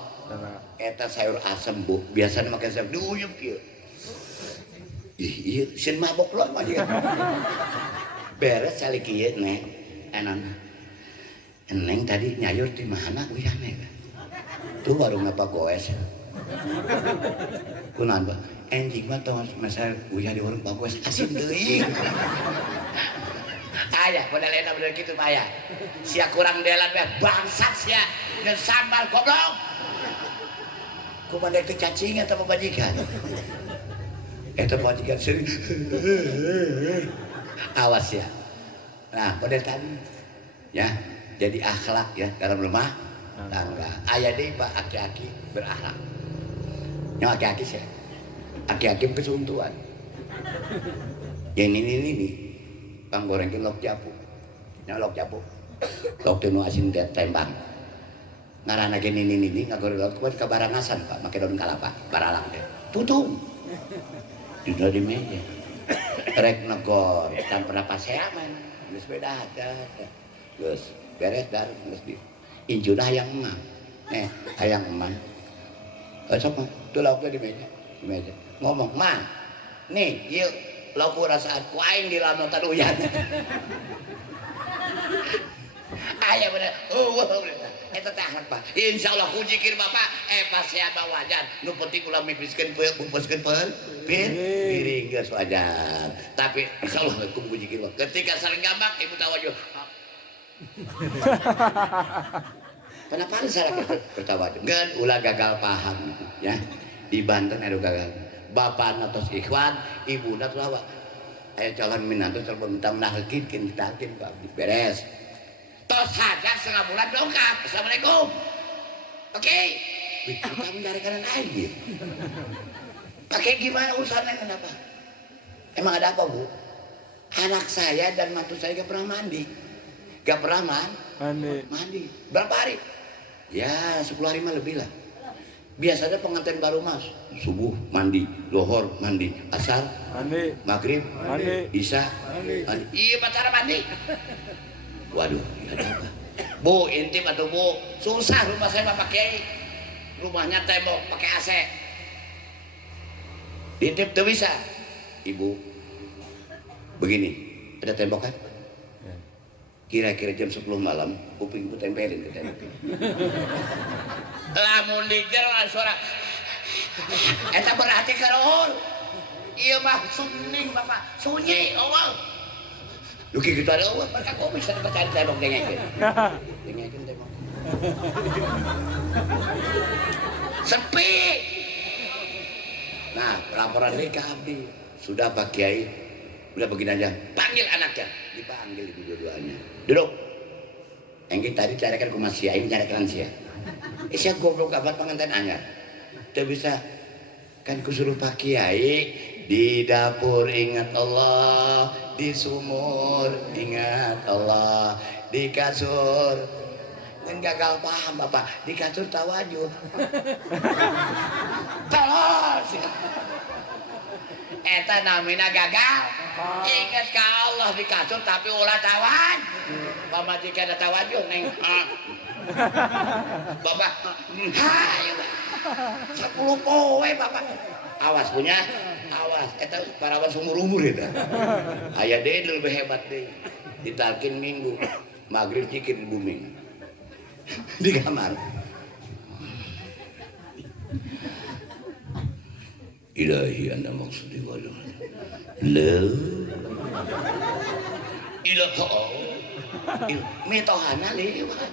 Eta sayur asem bu, biasanya makan sayur diuyup kieu. Iya, sin mabok loh aja. Beres kali kieu neng, enak. Neng tadi nyayur di mana uyahnya? Tuh baru ngapa goes. Kunaon ba? Enjing mah tong masa uyah di urang bagoes asin deui. Aya pada lain bener kitu mah aya. Sia kurang delan we bangsat sia ngeun sambal goblok. Kumaha teh cacing eta pabajikan. Eta pabajikan sering. Awas ya. Nah, pada tadi ya, jadi akhlak ya dalam rumah tangga. Ayah deh pak aki-aki berakhlak. Yang aki-aki sih, aki-aki kesuntuan. Yang ini, bang gorengin lok japu, yang lok japu, lok tenu asin tembang. Ngarana gini ini ngagoreng lok kuat kabarangasan pak, makai daun kalapa, baralang deh, putung. Sudah di meja, rek negor, tanpa apa seaman, geus beda ada, geus beres dar, geus di. Injuna hayang emang, hayang emang. Sok mah, tuh lauknya di meja. Ngomong, mah, nih, yuk, lauk rasaan ku aing di lamun tanu uyan. Aya bener, bener. Eta teh apa? Insyaallah ku zikir bapak, pas siapa wajan, nu penting ulah mipriskeun bungkuskeun piring geus wajan. Tapi insyaallah ku zikir ketika sareng gambak ibu tawajuh. Kenapa harus salah ketawa? Ngan ulah gagal paham ya. Di Banten ada gagal. Bapak natos ikhwan, ibu natos apa? Ayo calon minantu telepon minta menahkin kita Pak beres. Tos hajar setengah bulan dongkap. Assalamualaikum. Oke. Kita menggarakan aja. Pakai gimana urusannya kenapa? Emang ada apa bu? Anak saya dan mantu saya gak pernah mandi. Gak pernah mandi. Berapa hari? Ya 10 hari mah lebih lah. Biasanya pengantin baru mas subuh mandi, lohor mandi, asar mandi, maghrib mandi, isya mandi. Iya pacara mandi. Waduh, ada apa? Bu, intip atau bu? Susah rumah saya mah pakai rumahnya tembok pakai AC. Intip tuh bisa. Ibu, begini, ada tembok kan? Kira-kira jam 10 malam kuping ibu tempelin ke tembok. Lamun di jero suara eta berarti karohol. Iya mah sunyi bapak, sunyi Allah. Duki gitu ada Allah, mereka kok bisa percaya tembok dengekin. Dengekin tembok. Sepi. Nah, laporan dari ke abdi. Sudah Pak Kiai, udah begini aja. Panggil anaknya, dipanggil ibu dua-duanya. Duduk. Yang kita tadi carikan ke Mas Siai, carikan Sia. Sia goblok kabar pengantin anyar. Udah bisa. Kan kusuruh Pak Kiai di dapur ingat Allah, di sumur ingat Allah, di kasur kan gagal paham Bapak, di kasur tawajuh. Tolong. Eta namina gagal. Ingat ka Allah di kasur tapi ulah tawan. Pamajikan ada tawajuh neng. Bapak, hayu. 10 poe Bapak. Awas punya, awas. Eta parawan umur-umur eta. Aya deui lebih hebat deui. Ditalkin minggu, magrib zikir di bumi. Di kamar. Ilahi anda maksudi waduh. Le. Ilaha. Metohana lewat.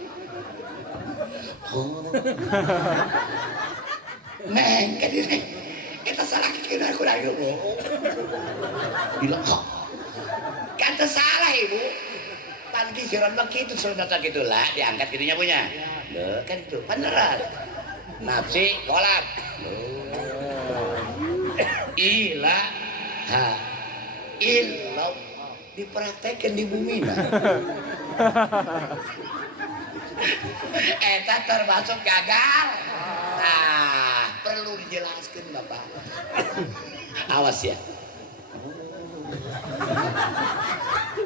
Oh. Neng kadire. Kita salah kira kurang ibu. Ilaha. Kata salah ibu. Pan kisiran begitu sudah tak gitulah diangkat dirinya punya. Loh kan itu beneran. Nafsi kolak. Ilaha illallah dipraktekin di bumi nah. Eta termasuk gagal. Nah, perlu dijelaskan Bapak. Awas ya.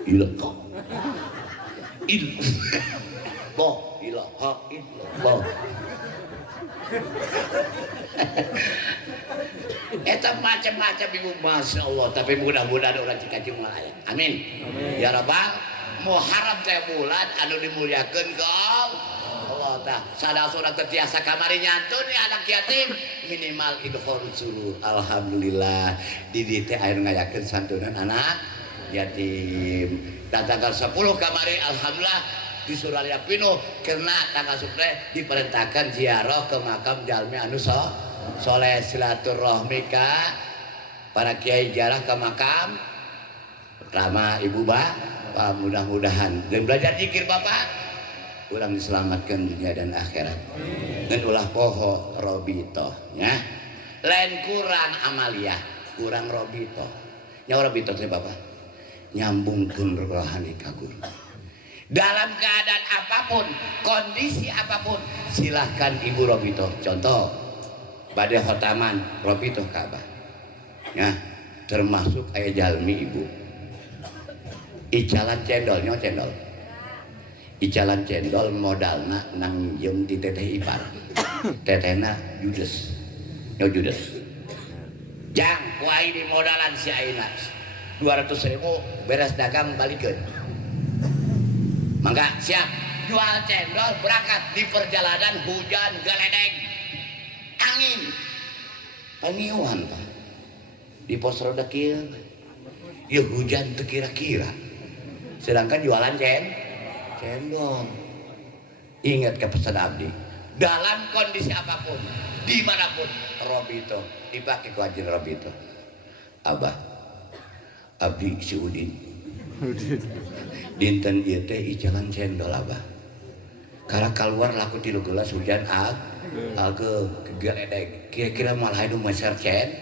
Ilaha illallah ilaha illallah. Eta macam-macam ibu masya Allah, tapi mudah-mudahan orang cikaci mulai. Amin. Ya Rabbal Muharram teh bulan anu dimuliakeun ke Allah tah. Sadasuna tetiasa kamari nyantun ya anak yatim minimal idkhol suruh. Alhamdulillah di dieu teh aya ngayakeun santunan anak yatim. Dan tanggal 10 kamari alhamdulillah di Suralia Pino kena tanggal 10 diperintahkan ziarah ke makam jalmi anu soleh silaturahmi ka para kiai ziarah ke makam pertama ibu bapak mudah-mudahan dan belajar zikir bapak urang diselamatkan dunia dan akhirat dan ulah poho robito ya lain kurang amaliyah kurang robito nya robito teh bapak nyambungkeun rohani ka guru dalam keadaan apapun, kondisi apapun, silahkan Ibu Robito. Contoh, pada khotaman Robito Ka'bah, ya, termasuk ayah jalmi Ibu. Icalan cendolnya cendol, icalan cendol modalna nang jem di teteh ipar, tetehna judes, judes. Jang, kuai di modalan si Aina, 200.000 beres dagang balikeun. Mangga siap jual cendol berangkat di perjalanan hujan geledek angin paniuan Pak di pos roda kieu ya hujan teu kira-kira sedangkan jualan cendol ingat ke pesan abdi dalam kondisi apapun dimanapun Robito dipakai ku Haji Robito Abah abdi si Udin dinten ieu teh ijangan cendol Abah. Karena keluar laku 3 gelas hujan ageuh geledeg. Kira-kira malah anu meser cen.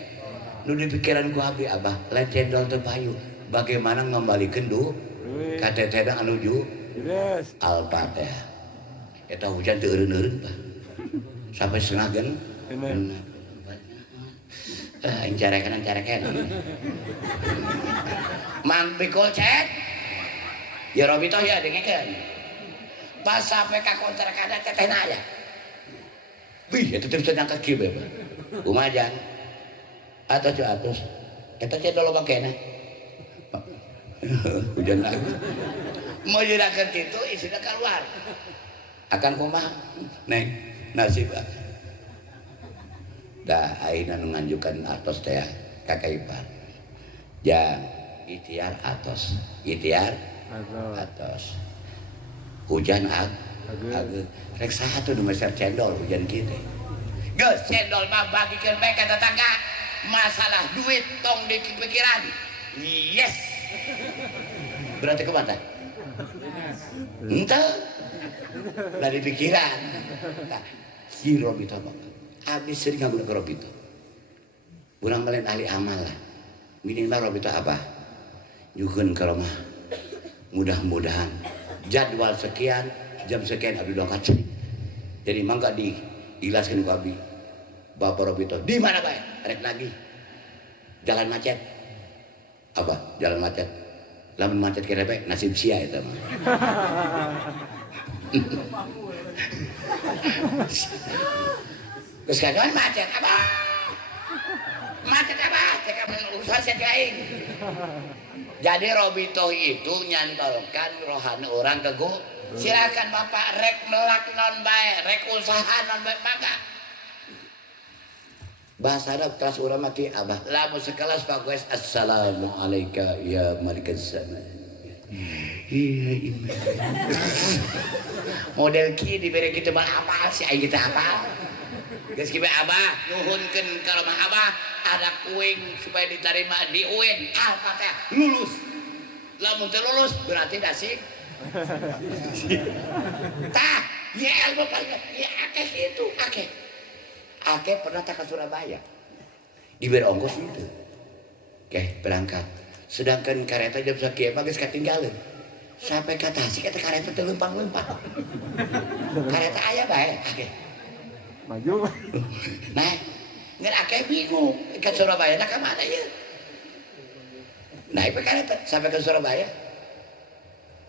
Nu di pikiran ku abdi Abah, lain cendol teh payu. Bagaimana ngambalikeun duit ka tetehna anu Al-Fatihah. Eta hujan teu eureun-eureun Pak. Sampai setengah gen. Carekan. Mang pikul cek. Ya Robito ya dengekeun. Pas sampai ka kontrakan tetehna aya. Wih, eta teh bisa nyangka kieu bae. Kumajan. Atos. Eta cendol loba kena. Hujan lagi. mau juragan gitu isinya keluar akan kumaha neng nasib dah aina nganjukan atos teh kakak ipar jang ikhtiar atos hujan agak rek saha tuh meser cendol hujan kitu geus cendol mah bagikeun bae ka tetangga masalah duit tong di pikiran yes berarti kemana entah dari pikiran nah, si Robito habis sering ngaguna ke Robito urang malen ahli amal lah minimal Robito apa nyuhun ke rumah mudah-mudahan jadwal sekian jam sekian abdi doakan jadi mangga diilaskan ke abdi Bapak Robito di mana bae rek lagi jalan macet apa jalan macet lamun macet kira bae nasib sia eta mah geus kadoan macet apa cek urusan saya aing jadi Robito itu nyantolkan rohani orang ke gua silakan bapak rek melak non bae rek usaha non bae mangga bahasa Arab kelas urang maki abah lamun sekelas Pak Guys assalamualaikum ya malikas sama iya model kieu dibere kitu mah apa sih aing kita apa geus kieu abah nuhunkeun ka rumah abah ada uing supaya diterima di UIN apa teh lulus lamun teu lulus berarti dasik tah ya ilmu paling ya akeh itu akeh pernah tak ke Surabaya diberi ongkos itu oke berangkat sedangkan kereta jam sekian geus katinggalan sampai ke Tasik eta kereta teu lempang-lempang kereta aya bae akeh maju nah ngan akeh bingung ke Surabaya nah ka mana ya naik kereta sampai ke Surabaya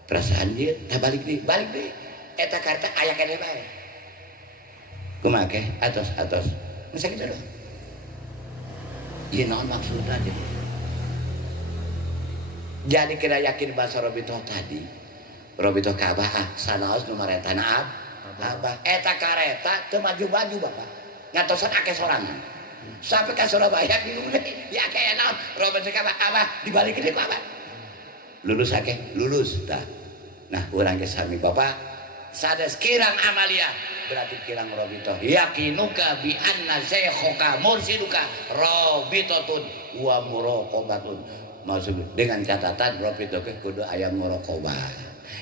perasaan dia nah balik deh eta kereta aya kene bae kumaha ke atos masa gitu doang iya naon maksudnya jadi kira yakin bahasa Robito tadi Robito kabah sanaos nu maretana abah eta kareta teu maju-maju bapak ngatosan akeh sorangan sampai ke Surabaya bingung deh ya kayak naon Robito kabah abah dibalikin deui ku abah lulus akeh lulus tah nah urang ge sami bapak sades kirang amalia berarti kirang Robito yakinuka bi anna zaykhuka mursiduka Robitotun wa muraqabatun maksud dengan catatan Robito ke kudu aya muraqabah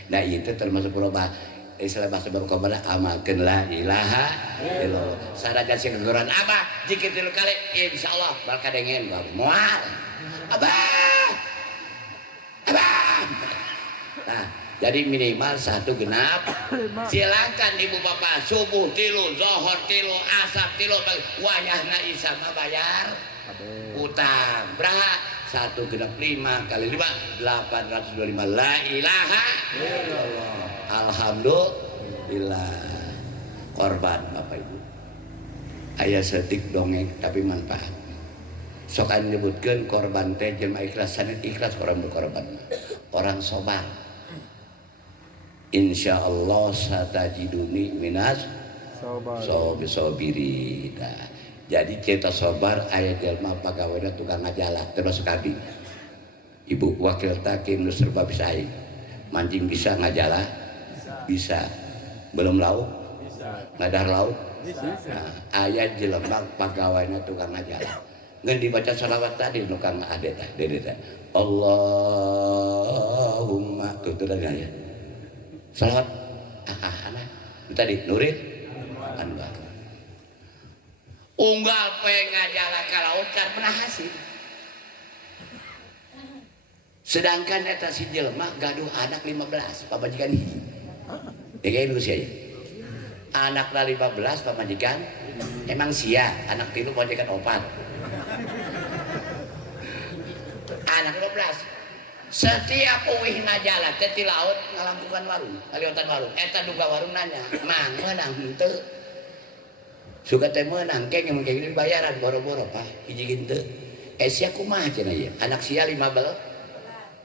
nah itu termasuk muraqabah istilah bahasa muraqabah amalkeun la ilaha illallah sarajan sing gegeran abah zikir 3 kali insyaallah bakal kadengen moal abah nah jadi minimal 1 genap silakan ibu bapak subuh 3 zohor 3 asar 3 wayahna isya mah bayar utang berapa 1 genap 5 kali 5 825 la ilaha illallah alhamdulillah korban bapak ibu aya setik dongeng tapi manfaat sok anu nyebutkeun korban teh jelema ikhlas sanes ikhlas orang berkorban orang sobar insyaallah satajiduni minas sobiri jadi cerita sobar aya jelema pagaweuna tukang ngajalak termasuk abi ibu wakil takim nu serba bisa aing mancing bisa ngajalak bisa belum lauk bisa ngadar lauk bisa nah, aya jelema pagaweuna tukang ngajalak ngan dibaca shalawat tadi nu kang ade teh dede teh Allahumma tuh ya salawat anak tadi Nurin Anwar unggal poe ngajalak ka laut can pernah hasil sedangkan eta si jelema gaduh anak 15 pamajikan hiji kayak gitu sih anak 15 pamajikan emang sia anak 3 pamajikan 4 anak 15 setiap uwih ngajalak teh ti laut ngalampungan warung kaliotan warung eta duga warung nanya mang meunang henteu suka teh meunang keng yang kayak gini bayaran boro-boro Pak hiji henteu sia kumaha cenah ieu anak sia 15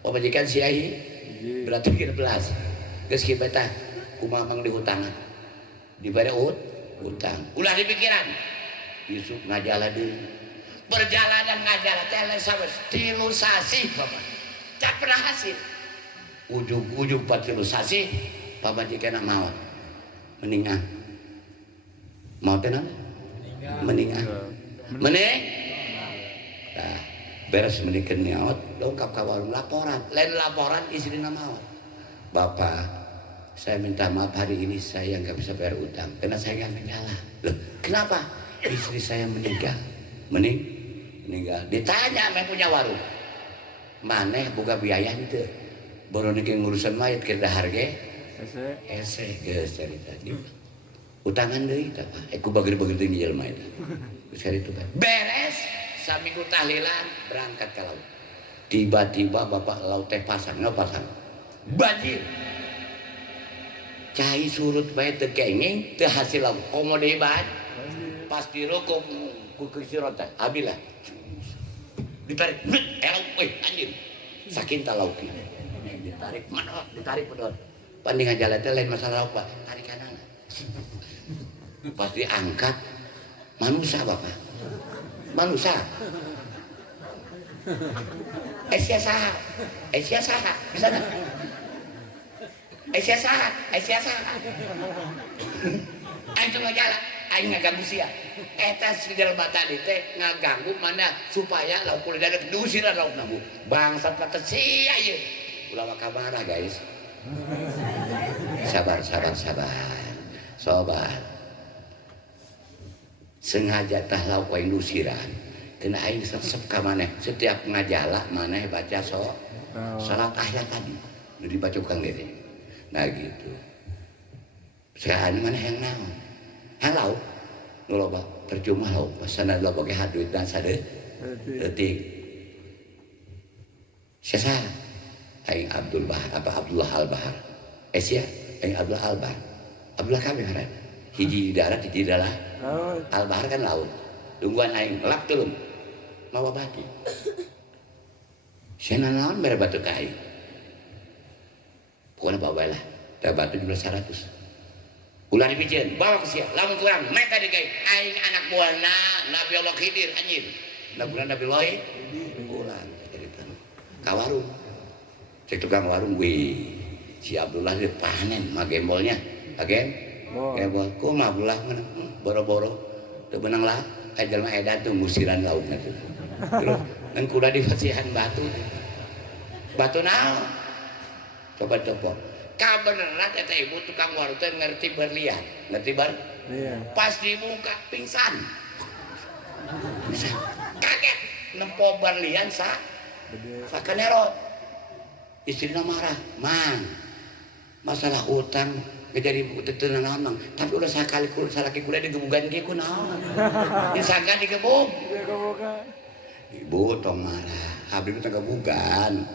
pamajikan sia hiji berarti 13 geus kieu tah kumaha mang dihutangan dibere utang ulah dipikiran Yusuf ngajala deui perjalanan ngajala teh sampai 3 sasi bapak tak pernah hasil ujung-ujung 4 sasi pabajikana maot meningah maot teh meningah mening nah beres meningkeun maot dongkap ka warung laporan lain laporan istrina maot bapak saya minta maaf hari ini saya nggak bisa bayar utang karena saya nggak ngejala loh kenapa istri saya meninggal meninggal ditanya yang punya warung maneh buka biaya itu baru nih ngurusan mayat ke dahar ge ese geus cerita utangan deui tah aku bagir-bagir deui jelema eta geus itu kan beres saminggu tahlilan berangkat ke laut tiba-tiba bapak laut teh pasang banjir cai surut bae teu kenging teu hasil laut komo deui bae pas dirokok ku sirot teh abilah ditarik elok anjir sakinta lauk ditarik pedot pandingan jalan teh lain masalah lauk Pak tarik kanan pas diangkat manusia bapak manusia Asia saha bisa enggak Asia saha aing teu ngajala aing ngaganggu sia eta si jelema tadi teh ngaganggu mana supaya lauk kulit ada diusiran lauk nabu bangsat kata sia ieu ulah kabarah guys sabar sobat sengaja tah lauk wae nusiran kena aing resep ka maneh setiap ngajala maneh baca salat tahiyat tadi nu dibaca Kang Dede nah gitu sekarang maneh yang naon hang lauk nu loba percuma lauk pasana loba ge haduit dan sadeu detik siasa aing Abdullah Al-Bahar sia aing Abdullah Al-Bahar Abdullah kabeh ngaran hiji di darat hiji di dalah Al-Bahar kan laut tungguan aing lap tulung mawa batu sia naon mere batu ka aing pokona bawa lah da batu 1700 ulah dipikeun bawa ke sia lamun kurang meta digawe aing anak buahna Nabi Allah Khidir anjir Nabi Allah ulah cerita ka warung cek tukang warung wih si Abdullah dia panen magembolnya agen gembol kumaha ulah mana boro-boro teu benang lah jalma edan tuh musiran laukna tuh terus dan kuda dipasihan batu naon coba kabeneran eta ibu tukang warung teh ngerti berlian pas dibuka pingsan kaget nempo berlian sakenerot istrina marah mang masalah utang jadi teu naon mang tapi udah sakali salaki kuda digebugan ge ku naon disangka digebug ibu tong marah abdi teh gebugan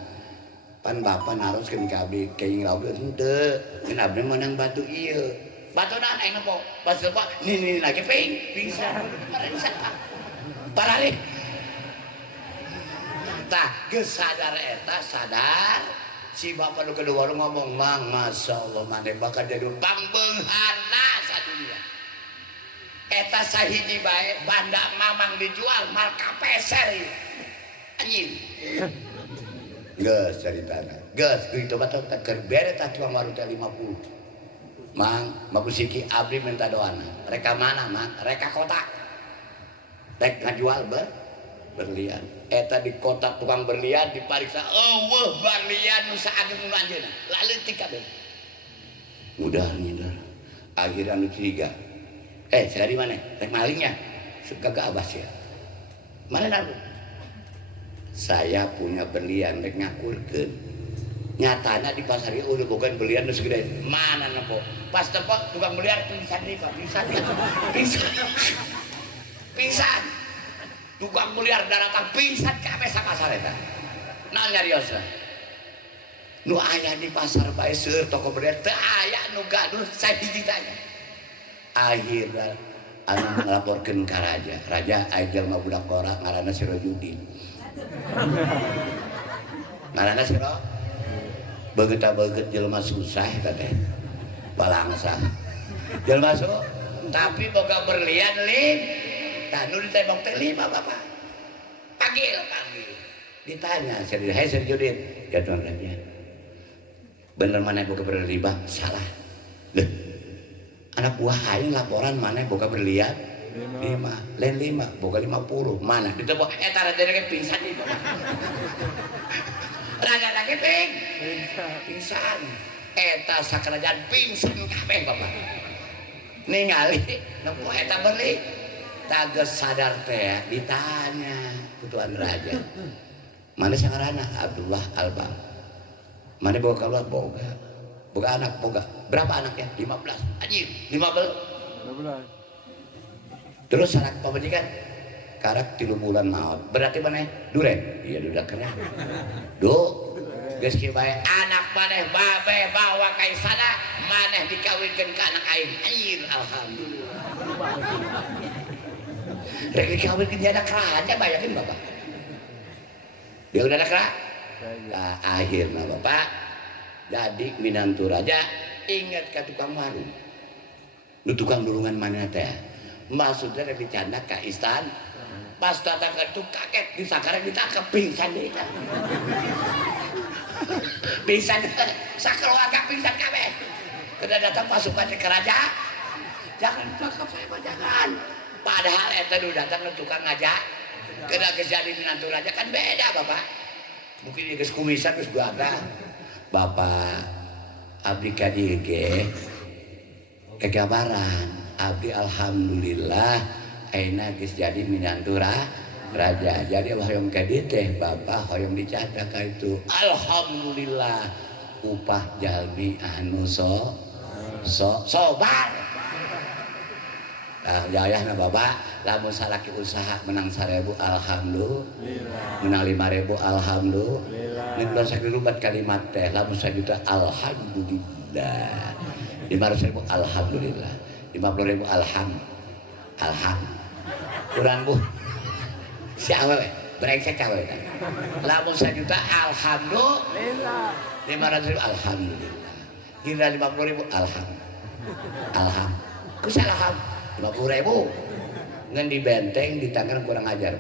pan bapak naroskeun ka abdi kenging lauk henteu ngan abdi menang batu ieu batu naon aing nempo pas bapak nih lagi pingsan paralih tah geus sadar eta sadar si bapak nu kedua warung ngomong mang masya Allah maneh bakal jadi pangbeungharna sadunia eta sahiji bae banda mamang dijual mal kapeser anjing geus caritana geus kitu batok keur bere tah tukang warung teh 50 mang magusiki abdi minta doana reka mana mang reka kotak rek ngajual berlian eta di kotak tukang berlian dipariksa eueuh berlian nu saageng nu anjeunna laleutik kabeh udah ngindar akhir anu ciga dari mana rek malingnya suka ke abas ya mana nabu saya punya berlian rek ngakurkeun nyatana di pasar ieu udah bukan berlian nu segede mana nempo pas tempo tukang berlian pingsan tukang miliar daratan pingsan kabeh sakasar eta naon nyariosna nu aya di pasar bae seueur toko berlian teu aya nu gaduh sahiji tanya akhirna anu ngalaporkeun ka raja aya jelema budak kora ngaranna Sirojudin ngaranna beget jelema susah teh balangsa jelema tapi boga berlian lin tah nu ditembok teh 5 bapak panggil ditanya Syed Judin ya tuan raja bener mana boga berlian salah leh anak buah aing laporan mana boga berlian 5 lain 5 boga 50 mana ditembok eta raja ge pingsan di bapak raja lagi pingsan eta sakerajaan pingsan kabeh bapak ningali nemu eta beli tages sadar teh ditanya ku tuan raja mana sangarana Abdullah Alba mana boga keluar boga anak boga berapa anaknya 15 anjir 15 terus syarat pemajikan karak 3 bulan maut berarti mana duren iya udah keren geus kieu bae anak maneh babe bawa ka istana maneh dikawinkeun ka anak aing anjir alhamdulillah rek dikawinkeun di anak raja bayangkeun bapak dia udah anak raja nah, akhirnya bapak jadi minantu raja ingat ka tukang warung nu tukang dulungan mana teh maksudnya rek dicanda ka istana pas datang ke itu kaget disangka ditangkap pingsan deh pingsan sakeluarga pingsan kabeh kena datang pasukan ke kerajaan jangan ditangkap saya jangan padahal eta nu datang tukang ngajak kena kejadian menantu raja kan beda bapak mungkin dia kumisan terus bangga bapak abdi kadieu ge kegabaran abdi alhamdulillah ayeuna geus jadi minantu raja jadi hoyong ka dieu teh bapak hoyong dicadak ka itu alhamdulillah upah jalmi anu sobar nah jayahna bapak lamun salaki usaha menang 1000 alhamdulillah menang 5000 alhamdulillah nih ulah sakirubat kalimat teh lamun 1 juta alhamdulillah 500.000 alhamdulillah 50.000 alhamdulillah kurang bu si awewe brengsek awewe lamun 1 juta alhamdulillah 500.000 alhamdulillah kira 50.000 alhamdulillah kusalah 50.000 ngan di benteng di tangan kurang ajar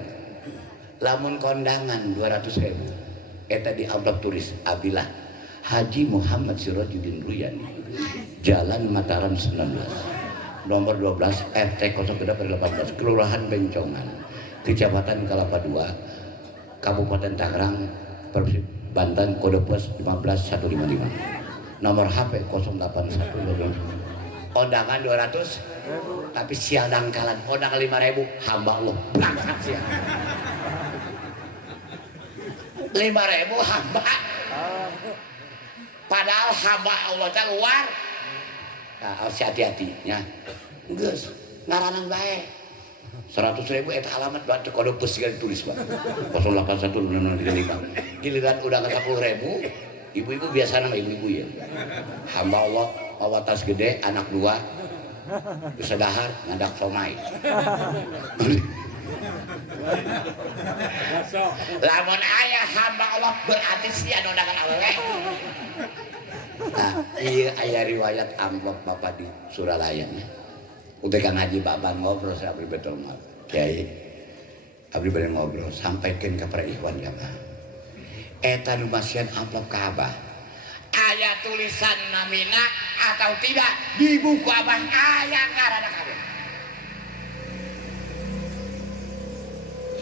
lamun kondangan 200.000 eta di amplop tulis Abdillah Haji Muhammad Sirajuddin Ruyani Jalan Mataram 19 nomor 12 RT 018 Kelurahan Bencongan Kecamatan Kelapa II Kabupaten Tangerang Provinsi Banten kode pos 15155 nomor HP 081 undangan 200 tapi siang dangkalan undangan 5.000 hamba Allah berangkat siang 5.000 hamba padahal hamba Allah teh luar nah harus hati-hatinya geus ngaranan bae 100.000 eta alamat batu kode pos segala tulis Pak 081 giliran udah ke 10.000 ibu-ibu biasa nama ibu-ibu ya hamba Allah bawa tas gede anak 2 bisa dahar ngadak somai lamun ayah hamba Allah berarti sia undangan Allah nah iya ayah riwayat amplop bapak di Suralaya udah kan Haji Baban ngobrol saya abdi betul mal kiai abdi bener ngobrol sampaikan ke para ikhwan jamaah eta nu masieun amplop ka Abah aya tulisan namina atau tidak di buku Abah aya ngaranna kabeh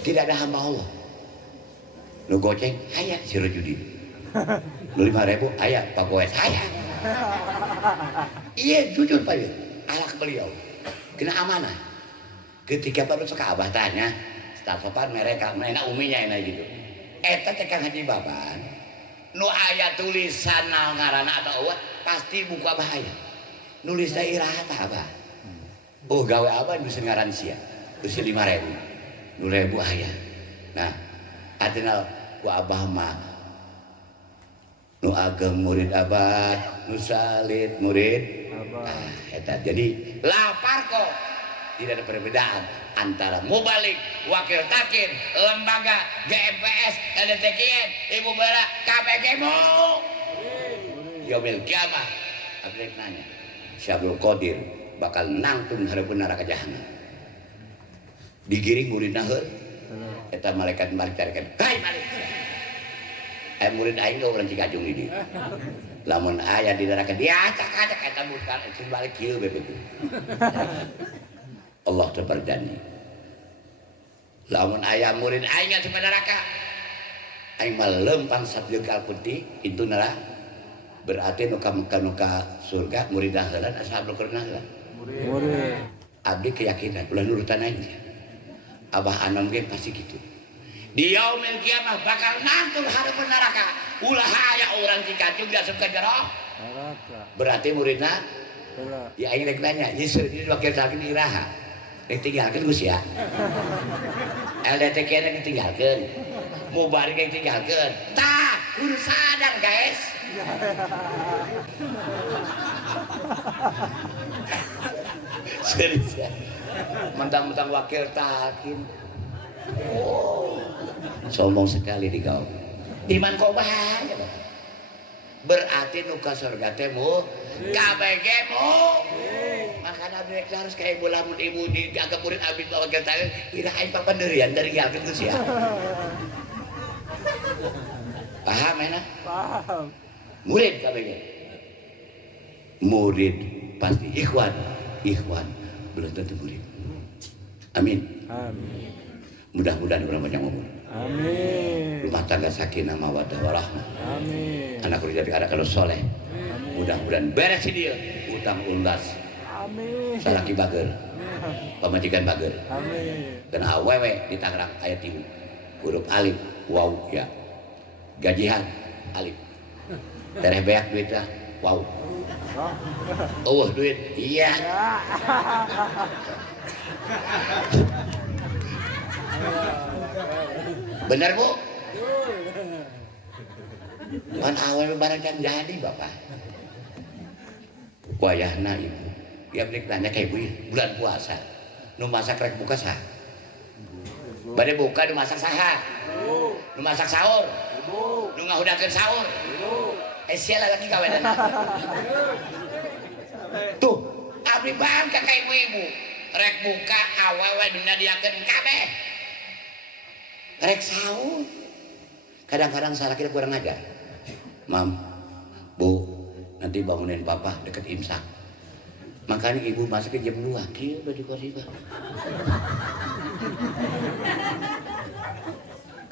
tidak ada hamba Allah nu goceng aya Sirajuddin nu 5.000 aya Pak Goes aya iya jujur Pak alak beliau kena amanah ketika baru suka Abah tanya stafopan mereka mana uminya enak gitu eta teh Kang Haji Baban nu aya tulisan ngaranna atau eueuh pasti buku Abah aya nulis daerah tah Abah oh gawe Abah bisa ngaran sia geus 5.000 2.000 aya nah atina ku Abah mah nu ageng murid Abah nu salid murid Abah eta jadi lapar kok tidak ada perbedaan antara mubalik, wakil takir, lembaga, GMPS, LDTKN, Ibu Bela, KPGMU yaumil kiamah abdi nanya Syabul Qadir bakal nangtung hareupeun neraka jahanam digiring muridna heuh eta malaikat mari carikeun hai malaikat murid aing ge urang Cikajung di dieu lamun aya di neraka diacak-acak eta bukan cing balik kieu bebek Allah teu berjanji lamun aya murid aing asup neraka aing mah lempang satjegal putih itu neraka berarti nuka surga murid heula ashabul qurna heula murid abdi keyakinan ulah nurutan aing abah anom ge pasti kitu di yaumil kiamah bakal nangtung hareupeun neraka ulah aya urang Cikajung diasup ka jero neraka berarti muridna ya aing rek nanya Yesus ini wakil saking iraha rek tinggalkeun Gus ya LDT kene ditinggalkeun mubarik yang tinggalkeun tah kudu sadar guys serius ya mentang-mentang wakil takin sombong sekali di kau iman kau bahaya berarti nuka surga temu KBG mu makanya abdi harus kayak ibu lamun ibu di agak murid abdi bawa kita kira aing papanderian dari galkeun geus ya paham enak paham murid KBG murid pasti ikhwan belum tentu murid amin amin mudah-mudahan orang banyak umur amin rumah tangga sakinah mawaddah warahmah amin anak kerja jadi anak kalau soleh mudah-mudahan beres dia utang ulas amin salaki bager pamajikan bager amin dan awewe di Tangerang aya tilu huruf alif waw ya gajihan alif tereh beak duitnya waw duit iya benar bu kan awal barang kan jadi bapak wayahna ibu ya beli nanya kayak ibu ya bulan puasa nu masak rek buka sah bade buka nu masak saha nu masak sahur nu ngahudakeun sahur sia lagi kawenan tuh abdi bangka ka ibu-ibu rek buka awewe dina diakeun kabeh rek sahur kadang-kadang salah kita kurang ajar mam bu nanti bangunin papa deket imsak makanya ibu masuk ke jam 2 kieu baju kosiba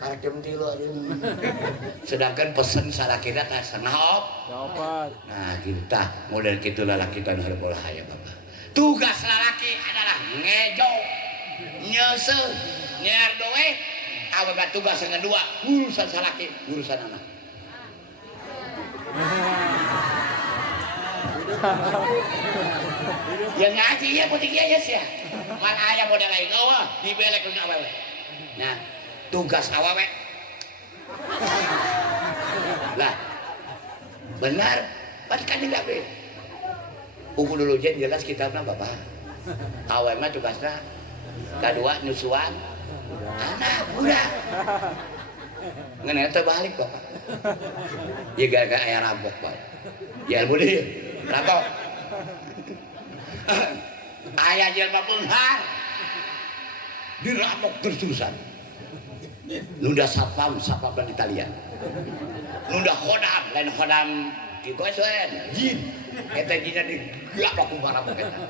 karek jam 3 sedangkan pesen salah kita tak senahop nah kita model gitu lalaki kita harus bola ya bapak tugas lalaki adalah ngejo nyesel nyer doe awewe tugas yang kedua urusan salaki urusan anak yang ngaji ya putih ya yes ya man ayah model lain dibelek dengan awewe nah tugas awewe lah benar kan enggak be buku dulu jelas kitabnya bapak awewe tugasnya kedua nyusuan anak budak ngenek terbalik bapak ya gara-gara ayah rampok pak ya ilmu dia rampok ayah jelma punhar dirampok terus-terusan nunda sapam dan Italian nunda khodam lain khodam di kosen jin eta jinnya digelap aku rampok eta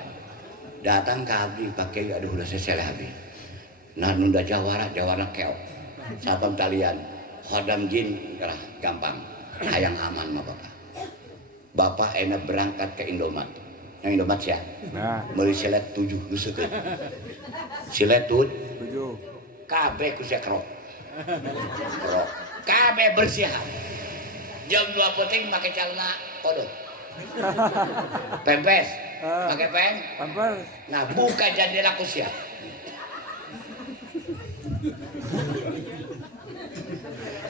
datang ke abdi pakai aduh udah selesai habis nah nunda jawara keok sapam talian khodam jin gerah gampang hayang aman mah bapak enak berangkat ke Indomaret yang Indomaret ya beli silet 7 duseukeun silet 7 kabeh ku sia krok kabeh bersih jam 2 penting make celana kodok pempes pakai pempes nah buka jendela ku sia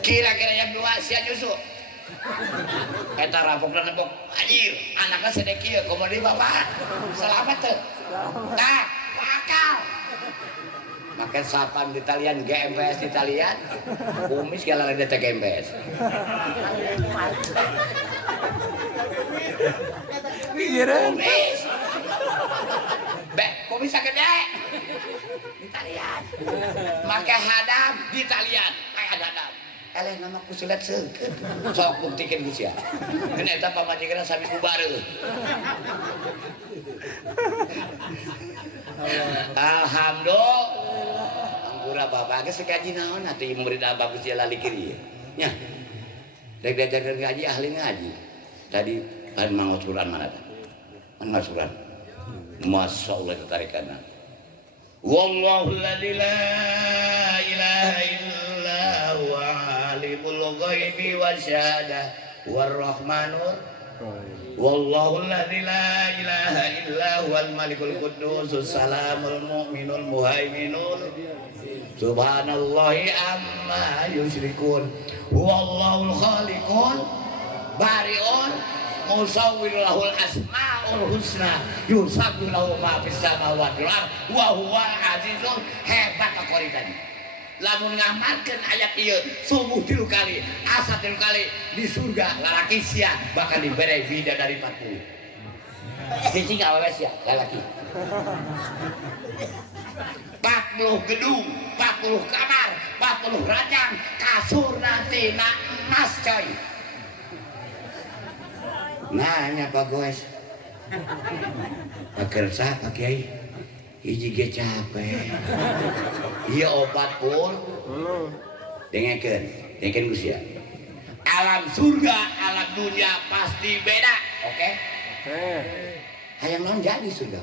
kira-kira jam 2 sia nyusu eta rampok dan nembok anjir anaknya sedek kieu komo deui bapak selamat teu tah bakal make sapam di Italian GMPS di Italian kumis segala ada GMPS Pikiran. Kumis. Kumis gede. Di talian. Make hadam di talian. Kayak hadam. Eleh nama kusilat seukeut. Sok buktikeun ku sia. Keun eta pamajikanna sami bubareuh. Alhamdulillah. Anggura bapak geus kaji naon atuh murid abah geus lali kieu. Nya. Dek diajarkeun ngaji ahli ngaji. Tadi kan mangasuran mana tah? Mangasuran. Masyaallah tarikanna. Wallahu la ilaha illa huwa alimul ghaibi wasyahadah warrahmanur wallahu alladzi la ilaha illa huwal malikul quddus salamul mu'minul muhaiminul subhanallahi amma yusyrikun wallahul khaliqul bari'un musawwirul asmaul husna yusabbihu lahu ma fis samawati wal ardi wa huwal azizul hebat qoridan. Lamun ngamalkeun ayat ieu subuh 3 kali asa 3 kali di surga lalaki sia bakal dibere bidadari 40 cicing awewe sia lalaki 40 gedung 40 kamar 40 ranjang kasur nanti emas coy. Nanya Pak Goes kerja Pak Kiai hiji ge capek iya obat pun dengekeun Gusti ya alam surga alam dunia pasti beda oke hayang naon jadi surga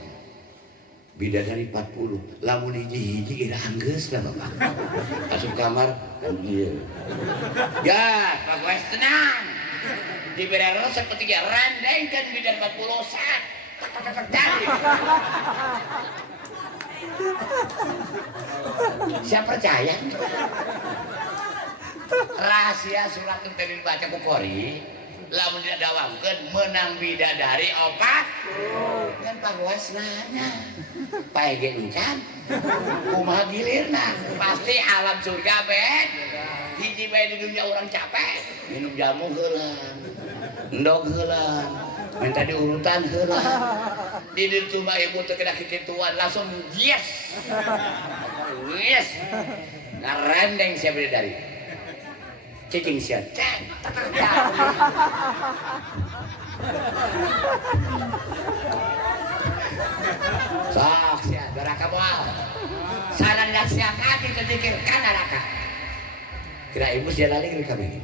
bidadari 40 lamun hiji-hiji ira anggeus lah Bapak asup kamar kan ieu ya Pak Goes tenang diberi resep ketiga randengkan bidan 40 saat jadi siapa percaya rahasia surat yang tadi dibaca ku kori lamun tidak dawamkeun menang bidadari opat kan Pak Goes nanya pae ge encan kumaha gilirna pasti alam surga bet hiji bae di dunia orang capek minum jamu heulang endog heulang minta diurutan heulang di ditu mah ibu teu kena kikituan langsung yes ngarendeng sia bidadari cicing sia sok sia doraka moal sanan dan sia kaki kecikir kana raka kira ibu sia lali kira kami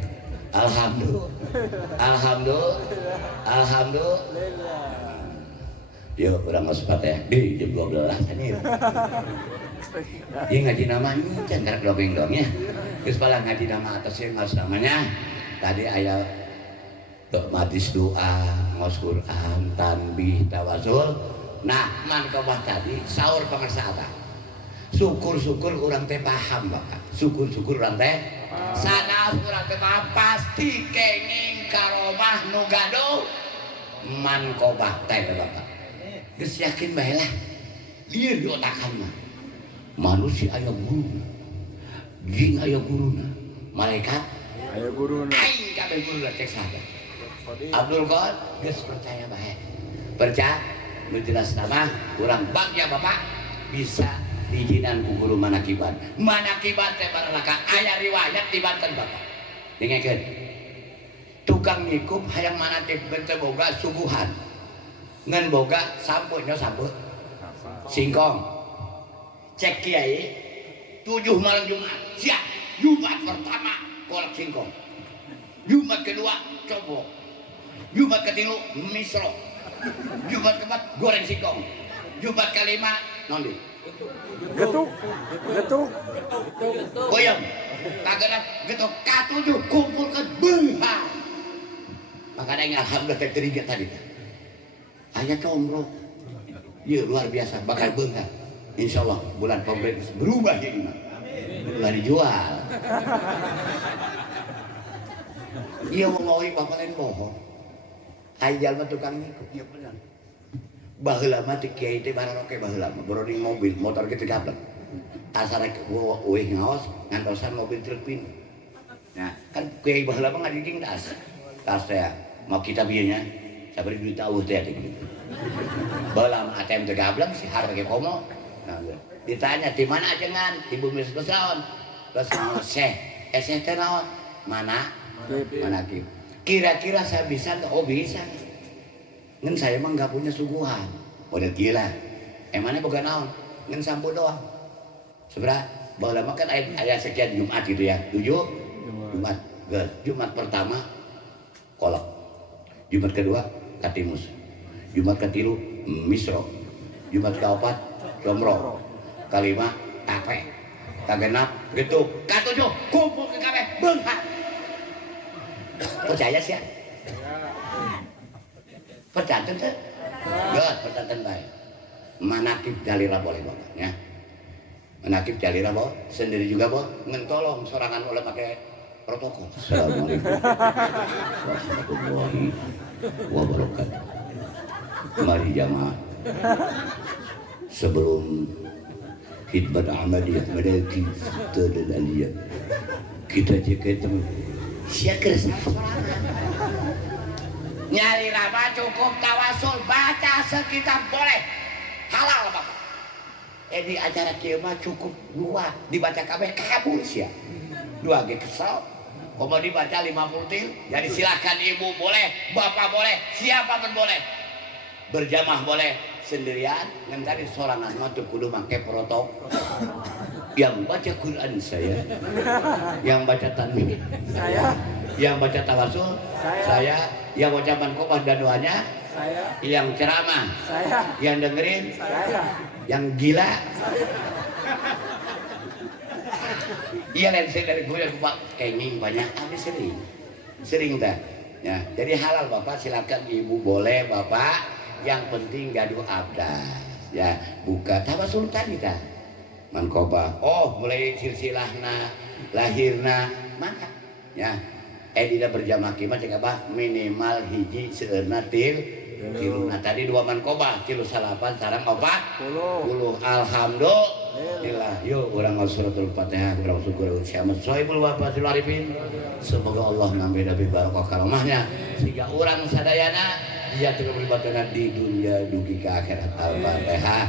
alhamdulillah yo urang ngasupat ya di jam 12 nih dia ngaji namanya can karek dongeng dong ya geus pala ngaji nama atas yang ngaos namanya tadi aya majlis doa ngaos Quran tanbih tawasul nah man kabah tadi saur pangarsaata syukur-syukur urang teh paham Bapak syukur-syukur urang teh sanaos urang teh paham pasti kenging karomah nu gaduh man kobah teh Bapak geus yakin bae lah lieur di otakan mah manusia aya guru jing aya guruna malaikat aya guruna aing kabeh guruna cek sada Abdul Qadir geus percaya bae percaya nu jelas nama urang bagja Bapak bisa diizinan ku guru manakiban teh baralaka aya riwayat di Banten Bapak dengekeun tukang ngikup hayang manatip teu boga suguhan ngan boga sampo nya sampo singkong cek kiai 7 malam Jumat siap Jumat pertama kolak singkong Jumat kedua cobok Jumat ketilu misro Jumat keempat goreng singkong Jumat kelima nondi getuk goyang kagak getuk K7 kumpulkan beha makanya alhamdulillah ketiga tadi hanya combrok iya luar biasa bakal beunghar insyaallah bulan Februari berubah jadi mah bulan dijual iya ngomongin Bapak lain bohong ajal mah tukang ngikut iya benar baheula mah teh kiai teh bararoke baheula mah broding mobil motor kitu gablek asal eueuh ngaos ngantosan mobil truk pin nah kan kiai baheula mah ngadiding tas teh mau kitab ieu nya sabari duit tahu teh gitu. Balam ATM teh gableng si harga ge komo. Nah, ditanya di mana ajengan? Di Bumi Besaon. Terus Syekh, Syekh teh naon? Mana? Manakib. Kira-kira saya bisa nggak? Oh bisa. Ngen saya emang nggak punya suguhan. Model gila. Emangnya boga naon? Ngen sampo doang. Seberapa? Bahwa lama kan ayat sekian Jumat gitu ya. 7 Jumat. Jumat pertama kolak. Jumat kedua katimus. Jumat ketilu misro. Jumat keempat jomro. Kalima tape. Kagenap gitu. Katujuh kumpul ke kabeh beunghar. Percaya sih ya? Percaya tuh? Gak, percaya baik. Manakib jalira boleh bapak ya. Manakib jalira bapak sendiri juga bapak ngentolong sorangan oleh pakai protokol. Assalamualaikum warahmatullahi wabarakatuh. Mari jamaah sebelum khidmat Ahmadiyah Madaki dan Aliyah kita cek teman siakir nyari lama cukup tawasul baca sekitar boleh halal bapak. Di acara kiamat cukup 2 dibaca kabeh kabur sia 2 ge kesel mau dibaca 50 til jadi silakan ibu boleh bapak boleh siapa pun boleh berjamaah boleh sendirian ngan tadi sorangan mah teu kudu make protokol. Yang baca Quran saya, yang baca tanbih saya, yang baca tawasul saya, yang baca manqobah dan doanya saya, yang ceramah saya, yang dengerin saya, yang gila iya lain saya dari gue pak kenging banyak habis sering dah ya. Jadi halal bapak silakan ibu boleh bapak yang penting gaduh abdas ya buka tawasul tadi dah manqobah. Oh mulai silsilahna lahirna mana ya tidak berjamaah kimat cek apa minimal hiji seueurna tiluna tadi 2 manqobah tilu salapan sareng 40 alhamdulillah. Yuk urang suratul Fatihah urang syukur syamat sohibul wafatul arifin. Semoga Allah nambah nabi barokah karomahnya sehingga urang sadayana dia terus berbatana di dunia dugi ke akhirat. Al-Fatihah.